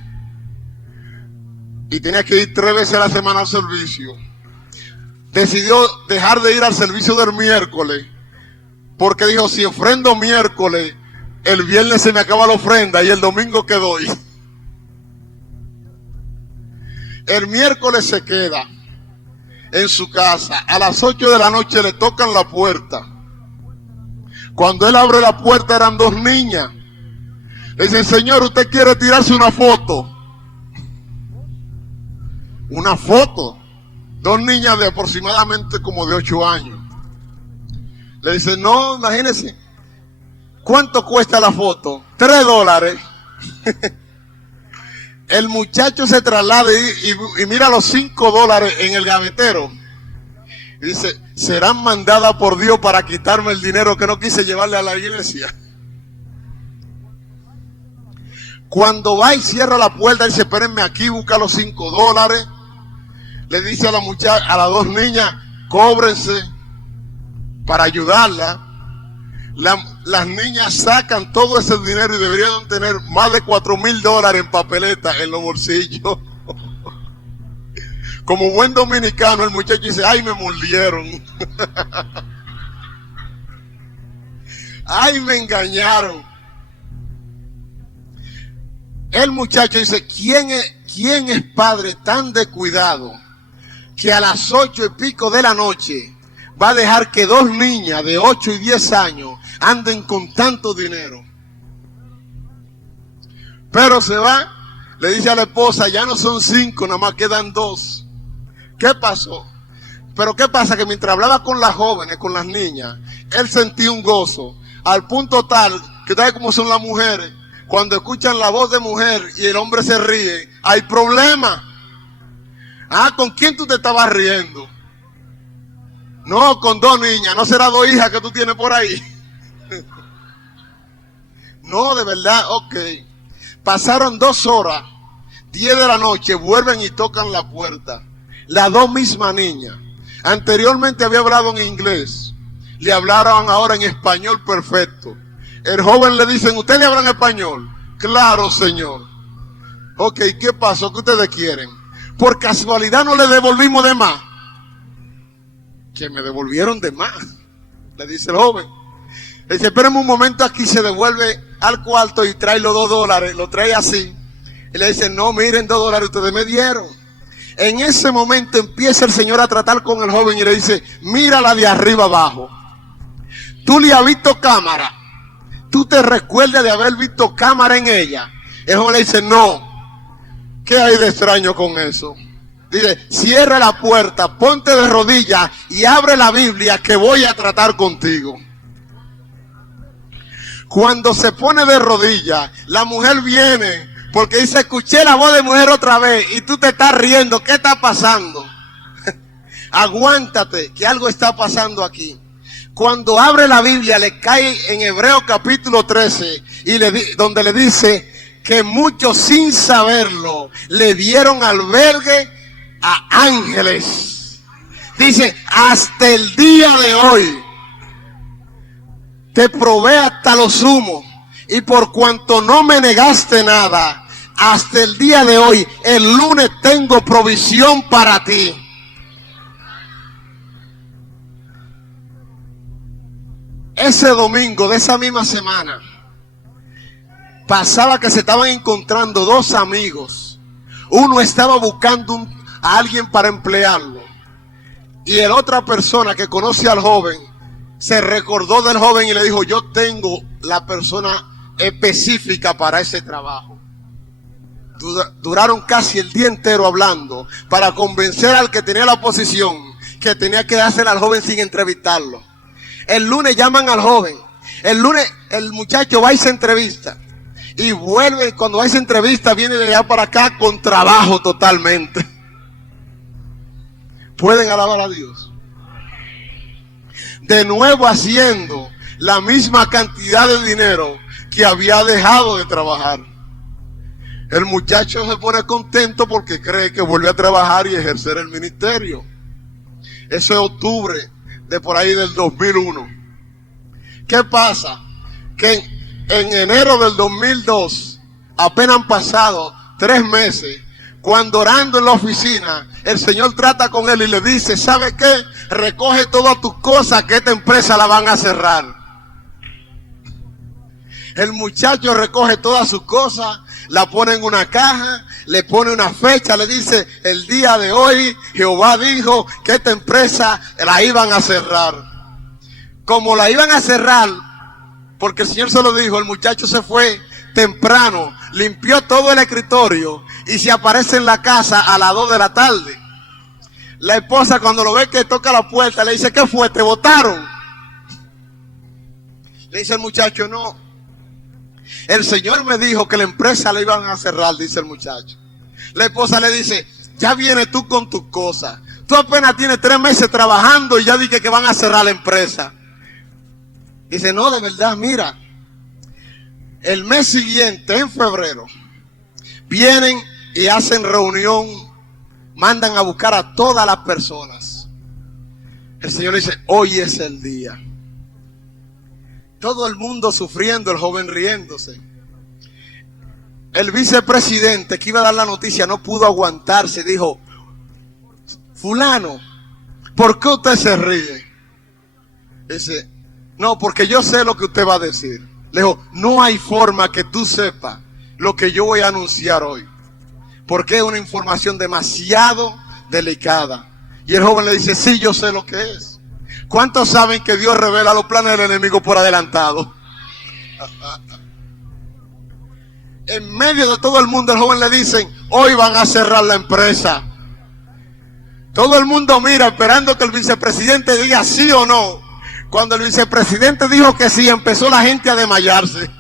y tenía que ir 3 veces a la semana al servicio, decidió dejar de ir al servicio del miércoles porque dijo, si ofrendo miércoles, el viernes se me acaba la ofrenda y el domingo que doy. El miércoles se queda en su casa. A las 8 de la noche le tocan la puerta. Cuando él abre la puerta eran 2 niñas. Le dicen, señor, ¿usted quiere tirarse una foto? Una foto. 2 niñas de aproximadamente como de 8 años. Le dicen, no, imagínese. ¿Cuánto cuesta la foto? $3. El muchacho se traslada y mira los $5 en el gavetero. Y dice, serán mandadas por Dios para quitarme el dinero que no quise llevarle a la iglesia. Cuando va y cierra la puerta, dice, espérenme aquí, busca los $5. Le dice a la muchacha, a las 2 niñas, cóbrense para ayudarla. las niñas sacan todo ese dinero y deberían tener más de $4,000 en papeleta en los bolsillos. Como buen dominicano, el muchacho dice, ay, me mordieron. Ay, me engañaron. El muchacho dice, ¿quién es padre tan descuidado que a las 8:00 de la noche va a dejar que dos niñas de 8 y 10 años anden con tanto dinero? Pero se va, le dice a la esposa, ya no son 5, nada más quedan 2. ¿Qué pasó? Pero ¿qué pasa? Que mientras hablaba con las jóvenes, con las niñas, él sentía un gozo, al punto tal, que tal como son las mujeres, cuando escuchan la voz de mujer y el hombre se ríe, hay problema. Ah, ¿con quién tú te estabas riendo? No, con 2 niñas, ¿no será 2 hijas que tú tienes por ahí? No, de verdad, ok. Pasaron 2 horas, 10 de la noche, vuelven y tocan la puerta. Las 2 mismas niñas. Anteriormente había hablado en inglés. Le hablaron ahora en español perfecto. El joven le dicen, ¿usted le habla en español? Claro, señor. Ok, ¿qué pasó? ¿Qué ustedes quieren? Por casualidad no le devolvimos de más. Que me devolvieron de más, le dice el joven. Le dice, espérenme un momento aquí, se devuelve al cuarto y trae los $2. Lo trae así. Y le dice, no, miren, $2 ustedes me dieron. En ese momento empieza el Señor a tratar con el joven y le dice, mírala de arriba abajo. Tú le has visto cámara. Tú te recuerdas de haber visto cámara en ella. El joven le dice, no. ¿Qué hay de extraño con eso? Dice, cierra la puerta, ponte de rodillas y abre la Biblia que voy a tratar contigo. Cuando se pone de rodillas, la mujer viene porque dice, escuché la voz de mujer otra vez y tú te estás riendo. ¿Qué está pasando? Aguántate, que algo está pasando aquí. Cuando abre la Biblia, le cae en Hebreos capítulo 13, donde le dice que muchos sin saberlo le dieron albergue a ángeles. Dice, hasta el día de hoy te probé hasta lo sumo, y por cuanto no me negaste nada, hasta el día de hoy, el lunes tengo provisión para ti. Ese domingo de esa misma semana, pasaba que se estaban encontrando 2 amigos. Uno estaba buscando a alguien para emplearlo, y la otra persona que conoce al joven se recordó del joven y le dijo, yo tengo la persona específica para ese trabajo. Duraron casi el día entero hablando para convencer al que tenía la posición que tenía que dársela al joven sin entrevistarlo. El lunes llaman al joven. El lunes el muchacho va y se entrevista. Y vuelve, cuando va a esa entrevista, viene de allá para acá con trabajo totalmente. ¿Pueden alabar a Dios? De nuevo haciendo la misma cantidad de dinero que había dejado de trabajar. El muchacho se pone contento porque cree que vuelve a trabajar y ejercer el ministerio. Eso es octubre de por ahí del 2001. ¿Qué pasa? Que en enero del 2002, apenas han pasado 3 meses, cuando orando en la oficina, el Señor trata con él y le dice, ¿sabe qué? Recoge todas tus cosas que esta empresa la van a cerrar. El muchacho recoge todas sus cosas, la pone en una caja, le pone una fecha, le dice, el día de hoy Jehová dijo que esta empresa la iban a cerrar. Como la iban a cerrar, porque el Señor se lo dijo, el muchacho se fue temprano, limpió todo el escritorio y se aparece en la casa a las 2 de la tarde. La esposa, cuando lo ve que toca la puerta, le dice, ¿qué fue? ¿Te botaron? Le dice el muchacho, no. El Señor me dijo que la empresa la iban a cerrar, dice el muchacho. La esposa le dice, ya vienes tú con tus cosas. Tú apenas tienes 3 meses trabajando y ya dije que van a cerrar la empresa. Dice, no, de verdad, mira. El mes siguiente, en febrero, vienen y hacen reunión, mandan a buscar a todas las personas. El Señor dice, hoy es el día. Todo el mundo sufriendo, el joven riéndose. El vicepresidente que iba a dar la noticia no pudo aguantarse. Dijo: fulano, ¿por qué usted se ríe? Dice: no, porque yo sé lo que usted va a decir. Le dijo: no hay forma que tú sepas lo que yo voy a anunciar hoy, porque es una información demasiado delicada. Y el joven le dice: sí, yo sé lo que es. ¿Cuántos saben que Dios revela los planes del enemigo por adelantado? En medio de todo el mundo, el joven le dicen: hoy van a cerrar la empresa. Todo el mundo mira esperando que el vicepresidente diga sí o no. Cuando el vicepresidente dijo que sí, empezó la gente a desmayarse.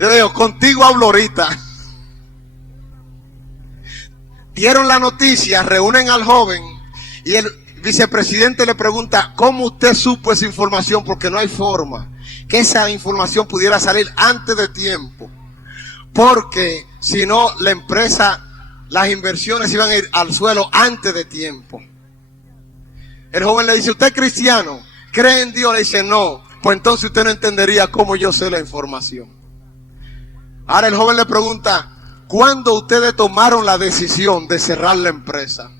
Yo digo: contigo hablo ahorita. Dieron la noticia, reúnen al joven y el vicepresidente le pregunta: ¿cómo usted supo esa información? Porque no hay forma que esa información pudiera salir antes de tiempo, porque si no la empresa, las inversiones iban a ir al suelo antes de tiempo. El joven le dice: ¿usted es cristiano? ¿Cree en Dios? Le dice: no. Pues entonces usted no entendería cómo yo sé la información. Ahora el joven le pregunta: ¿cuándo ustedes tomaron la decisión de cerrar la empresa?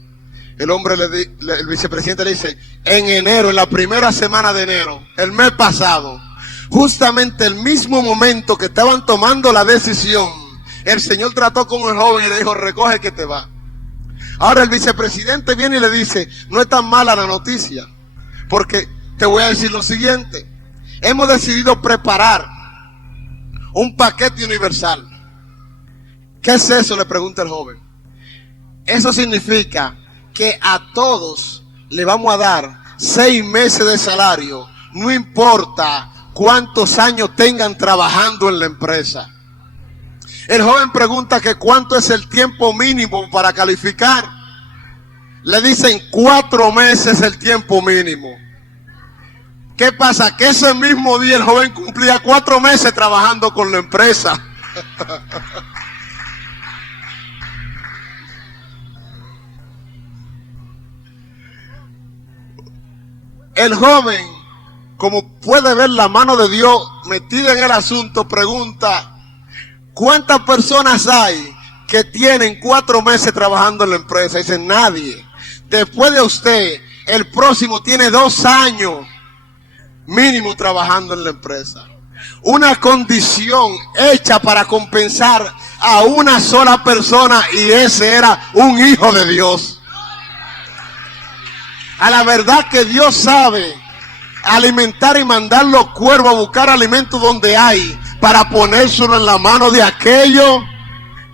El vicepresidente le dice: en enero, en la primera semana de enero, el mes pasado, justamente el mismo momento que estaban tomando la decisión, el Señor trató con el joven y le dijo: recoge que te va. Ahora el vicepresidente viene y le dice: no es tan mala la noticia, porque te voy a decir lo siguiente: hemos decidido preparar un paquete universal. ¿Qué es eso?, le pregunta el joven. Eso significa que a todos le vamos a dar 6 meses de salario, no importa cuántos años tengan trabajando en la empresa. El joven pregunta que cuánto es el tiempo mínimo para calificar. Le dicen 4 meses el tiempo mínimo. ¿Qué pasa? Que ese mismo día el joven cumplía 4 meses trabajando con la empresa. El joven, como puede ver la mano de Dios metida en el asunto, pregunta: ¿cuántas personas hay que tienen 4 meses trabajando en la empresa? Dice: nadie. Después de usted, el próximo tiene 2 años mínimo trabajando en la empresa. Una condición hecha para compensar a una sola persona, y ese era un hijo de Dios. A la verdad que Dios sabe alimentar y mandar los cuervos a buscar alimento donde hay, para ponérselo en la mano de aquellos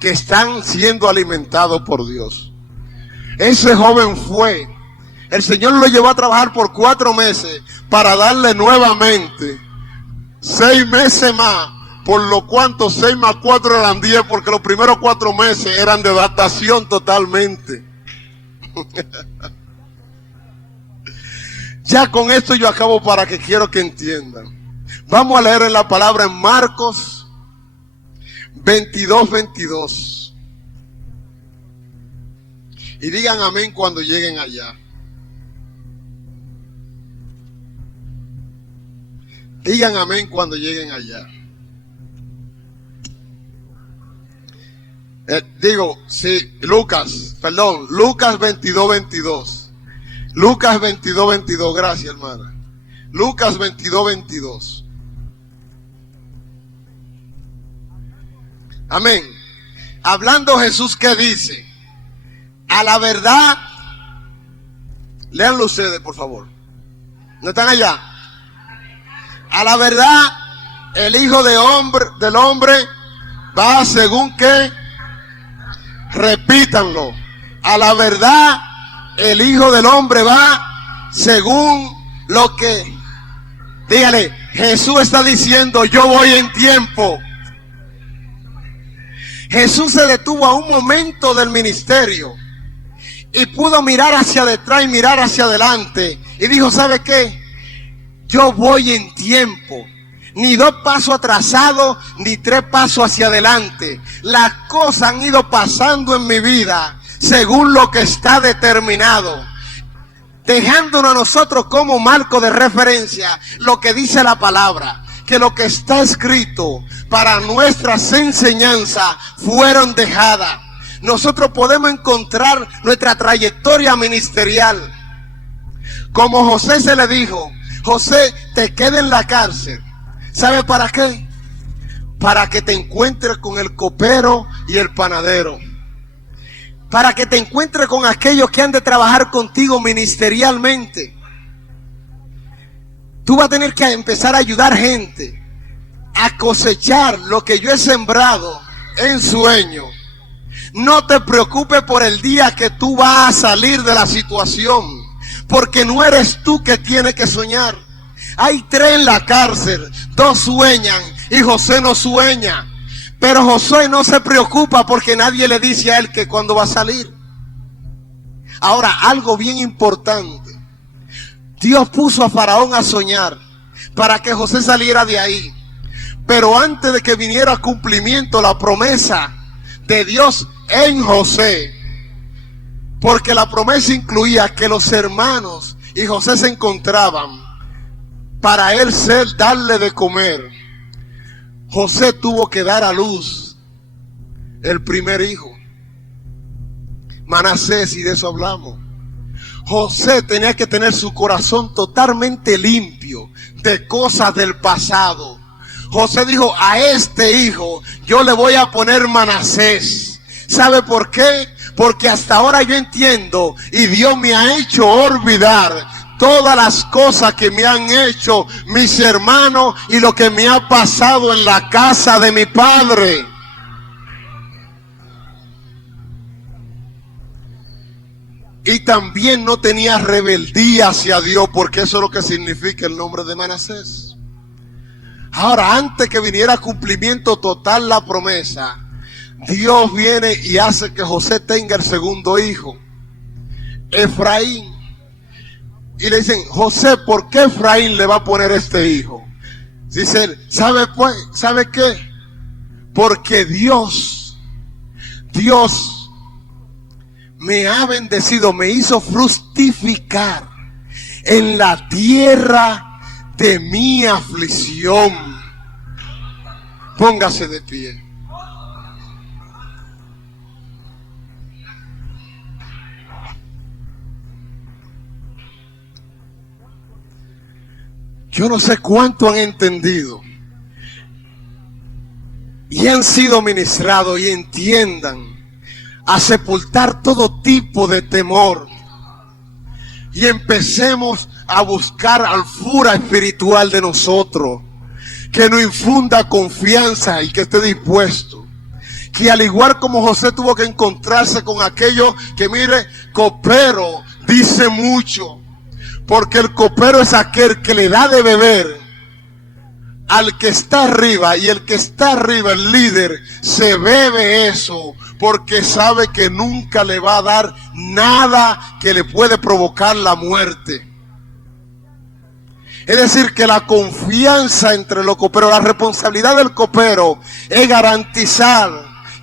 que están siendo alimentados por Dios. Ese joven fue, el Señor lo llevó a trabajar por 4 meses para darle nuevamente 6 meses más, por lo cuanto 6 más 4 eran 10, porque los primeros 4 meses eran de adaptación totalmente. Ya con esto yo acabo, para que quiero que entiendan. Vamos a leer en la palabra en Marcos 22:22. Y digan amén cuando lleguen allá. Digan amén cuando lleguen allá. Lucas 22:22. Lucas 22:22, gracias hermana. Lucas 22:22. Amén. Hablando Jesús, ¿qué dice? A la verdad, léanlo ustedes por favor. ¿No están allá? A la verdad, el Hijo del Hombre va según que, repítanlo. A la verdad, el Hijo del Hombre va según lo que, dígale, Jesús está diciendo: yo voy en tiempo. Jesús se detuvo a un momento del ministerio y pudo mirar hacia detrás y mirar hacia adelante, y dijo: ¿sabe qué? Yo voy en tiempo. Ni 2 pasos atrasados, ni 3 pasos hacia adelante. Las cosas han ido pasando en mi vida según lo que está determinado. dejándonos a nosotros como marco de referencia lo que dice la palabra, que lo que está escrito para nuestras enseñanzas fueron dejadas. Nosotros podemos encontrar nuestra trayectoria ministerial. Como José se le dijo, José, te queda en la cárcel. ¿Sabe para qué? Para que te encuentres con el copero y el panadero. Para que te encuentres con aquellos que han de trabajar contigo ministerialmente. Tú vas a tener que empezar a ayudar gente a cosechar lo que yo he sembrado en sueño. No te preocupes por el día que tú vas a salir de la situación, porque no eres tú que tienes que soñar. Hay 3 en la cárcel, 2 sueñan y José no sueña. Pero José no se preocupa porque nadie le dice a él que cuándo va a salir. Ahora, algo bien importante. Dios puso a Faraón a soñar para que José saliera de ahí. Pero antes de que viniera a cumplimiento la promesa de Dios en José, porque la promesa incluía que los hermanos y José se encontraban para él darle de comer. José tuvo que dar a luz el primer hijo, Manasés, y de eso hablamos. José tenía que tener su corazón totalmente limpio de cosas del pasado. José dijo, a este hijo yo le voy a poner Manasés. ¿Sabe por qué? Porque hasta ahora yo entiendo y Dios me ha hecho olvidar todas las cosas que me han hecho mis hermanos y lo que me ha pasado en la casa de mi padre. Y también no tenía rebeldía hacia Dios, porque eso es lo que significa el nombre de Manasés. Ahora, antes que viniera a cumplimiento total la promesa, Dios viene y hace que José tenga el segundo hijo, Efraín. Y le dicen, José, ¿por qué Efraín le va a poner este hijo? Dice, ¿sabe qué? Porque Dios me ha bendecido, me hizo fructificar en la tierra de mi aflicción. Póngase de pie. Yo no sé cuánto han entendido y han sido ministrados y entiendan a sepultar todo tipo de temor y empecemos a buscar alfura espiritual de nosotros, que nos infunda confianza y que esté dispuesto, que al igual como José tuvo que encontrarse con aquello que, mire, copero dice mucho, porque el copero es aquel que le da de beber al que está arriba, y el que está arriba, el líder, se bebe eso porque sabe que nunca le va a dar nada que le puede provocar la muerte. Es decir, que la confianza entre los coperos, la responsabilidad del copero es garantizar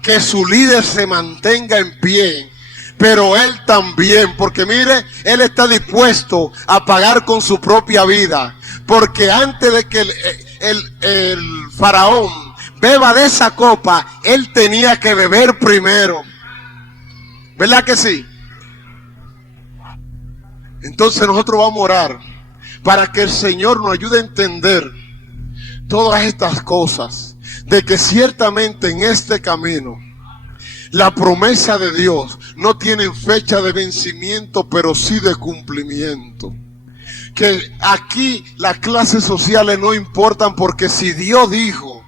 que su líder se mantenga en pie, pero él también, porque mire, él está dispuesto a pagar con su propia vida, porque antes de que el faraón beba de esa copa, él tenía que beber primero. ¿Verdad que sí? Entonces nosotros vamos a orar para que el Señor nos ayude a entender todas estas cosas, de que ciertamente en este camino la promesa de Dios no tiene fecha de vencimiento, pero sí de cumplimiento. Que aquí las clases sociales no importan, porque si Dios dijo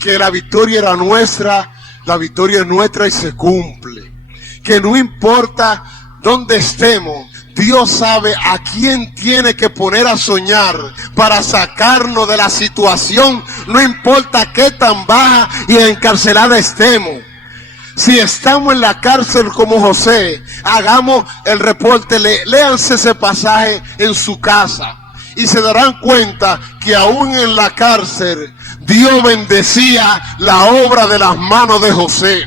que la victoria era nuestra, la victoria es nuestra y se cumple. Que no importa dónde estemos, Dios sabe a quién tiene que poner a soñar para sacarnos de la situación, no importa qué tan baja y encarcelada estemos. Si estamos en la cárcel como José, hagamos el reporte, léanse ese pasaje en su casa y se darán cuenta que aún en la cárcel Dios bendecía la obra de las manos de José.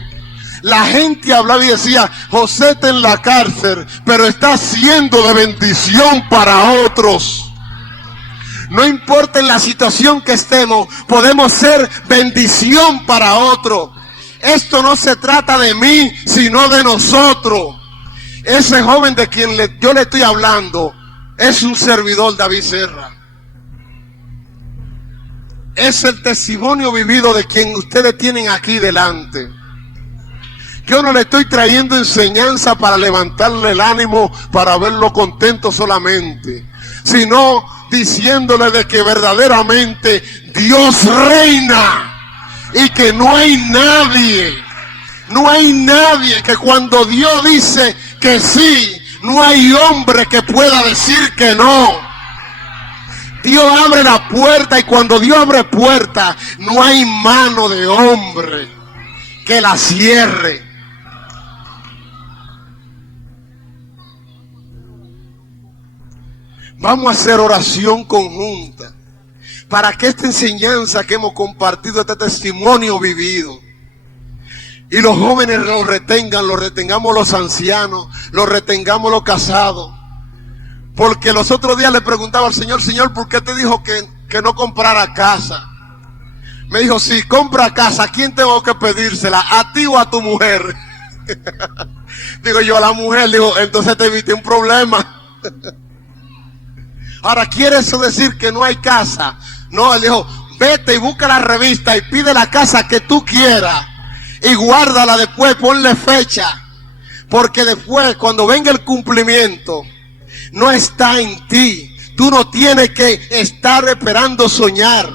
La gente hablaba y decía, José está en la cárcel, pero está siendo de bendición para otros. No importa en la situación que estemos, podemos ser bendición para otros. Esto no se trata de mí, sino de nosotros. Ese joven de quien yo le estoy hablando es un servidor, David Serra. Es el testimonio vivido de quien ustedes tienen aquí delante. Yo no le estoy trayendo enseñanza para levantarle el ánimo, para verlo contento solamente, sino diciéndole de que verdaderamente Dios reina y que no hay nadie que cuando Dios dice que sí, no hay hombre que pueda decir que no. Dios abre la puerta y cuando Dios abre puerta, no hay mano de hombre que la cierre. Vamos a hacer oración conjunta para que esta enseñanza que hemos compartido, este testimonio vivido, y los jóvenes lo retengamos los ancianos, lo retengamos los casados. Porque los otros días le preguntaba al Señor, Señor, ¿por qué te dijo que no comprara casa? Me dijo, si compra casa, ¿a quién tengo que pedírsela? ¿A ti o a tu mujer? Digo yo, a la mujer. Digo, entonces te evité un problema. Ahora, ¿quiere eso decir que no hay casa? No, él dijo, vete y busca la revista y pide la casa que tú quieras y guárdala después, ponle fecha, porque después cuando venga el cumplimiento no está en ti. Tú no tienes que estar esperando soñar.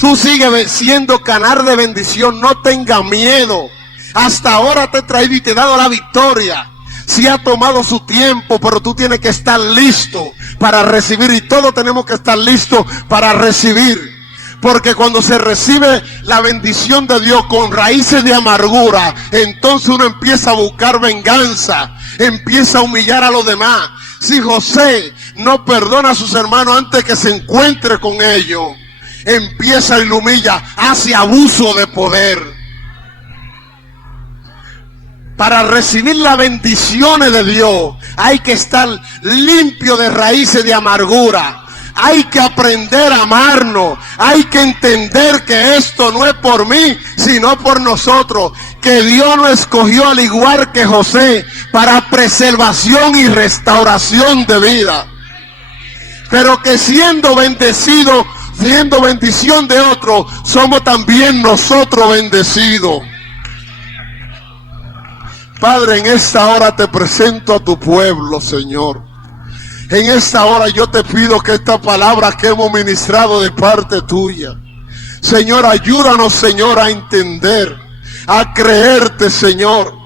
Tú sigues siendo canal de bendición. No tengas miedo. Hasta ahora te he traído y te he dado la victoria. Sí ha tomado su tiempo, pero tú tienes que estar listo para recibir, y todos tenemos que estar listos para recibir. Porque cuando se recibe la bendición de Dios con raíces de amargura, entonces uno empieza a buscar venganza, empieza a humillar a los demás. Si José no perdona a sus hermanos antes que se encuentre con ellos, empieza y lo humilla, hace abuso de poder. Para recibir las bendiciones de Dios hay que estar limpio de raíces de amargura. Hay que aprender a amarnos. Hay que entender que esto no es por mí, sino por nosotros. Que Dios nos escogió al igual que José para preservación y restauración de vida. Pero que siendo bendecidos, siendo bendición de otros, somos también nosotros bendecidos. Padre, en esta hora te presento a tu pueblo, Señor. En esta hora yo te pido que esta palabra que hemos ministrado de parte tuya, Señor, ayúdanos, Señor, a entender, a creerte, Señor.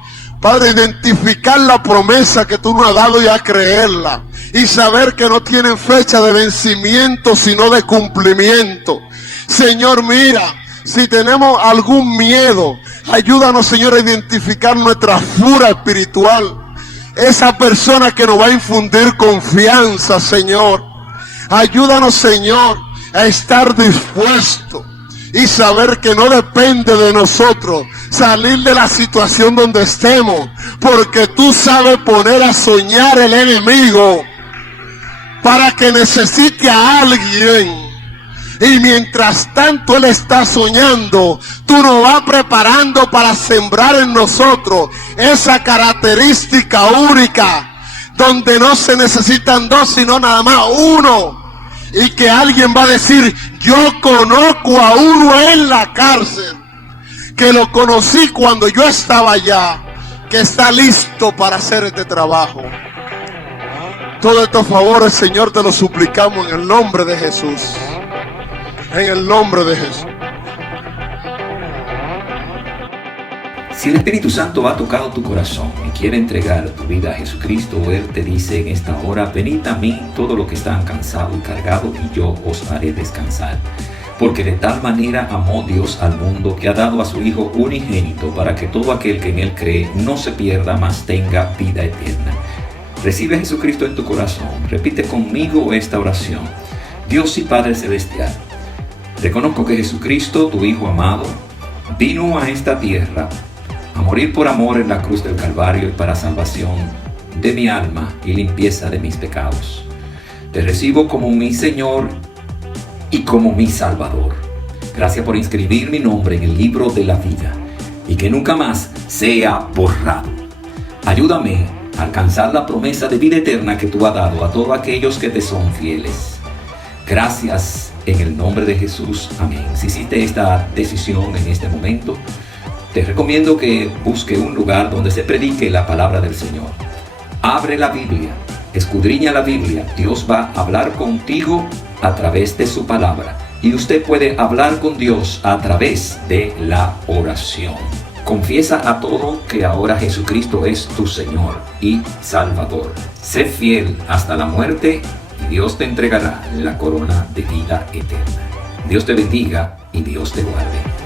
Padre, identificar la promesa que tú nos has dado y a creerla. Y saber que no tienen fecha de vencimiento, sino de cumplimiento. Señor, mira, si tenemos algún miedo, ayúdanos, Señor, a identificar nuestra furia espiritual. Esa persona que nos va a infundir confianza, Señor. Ayúdanos, Señor, a estar dispuesto y saber que no depende de nosotros salir de la situación donde estemos, porque tú sabes poner a soñar el enemigo para que necesite a alguien. Y mientras tanto él está soñando, tú nos vas preparando para sembrar en nosotros esa característica única, donde no se necesitan dos, sino nada más uno. Y que alguien va a decir, yo conozco a uno en la cárcel, que lo conocí cuando yo estaba allá, que está listo para hacer este trabajo. Todos estos favores, Señor, te los suplicamos en el nombre de Jesús. En el nombre de Jesús. Si el Espíritu Santo ha tocado tu corazón y quiere entregar tu vida a Jesucristo, Él te dice en esta hora, venid a mí todos los que están cansados y cargados, y yo os haré descansar. Porque de tal manera amó Dios al mundo, que ha dado a su Hijo unigénito, para que todo aquel que en Él cree no se pierda, mas tenga vida eterna. Recibe a Jesucristo en tu corazón. Repite conmigo esta oración. Dios y Padre Celestial, reconozco que Jesucristo, tu Hijo amado, vino a esta tierra a a morir por amor en la cruz del Calvario y para salvación de mi alma y limpieza de mis pecados. Te recibo como mi Señor y como mi Salvador. Gracias por inscribir mi nombre en el libro de la vida y que nunca más sea borrado. Ayúdame a alcanzar la promesa de vida eterna que tú has dado a todos aquellos que te son fieles. Gracias en el nombre de Jesús. Amén. Si hiciste esta decisión en este momento, te recomiendo que busque un lugar donde se predique la palabra del Señor. Abre la Biblia, escudriña la Biblia. Dios va a hablar contigo a través de su palabra. Y usted puede hablar con Dios a través de la oración. Confiesa a todo que ahora Jesucristo es tu Señor y Salvador. Sé fiel hasta la muerte y Dios te entregará la corona de vida eterna. Dios te bendiga y Dios te guarde.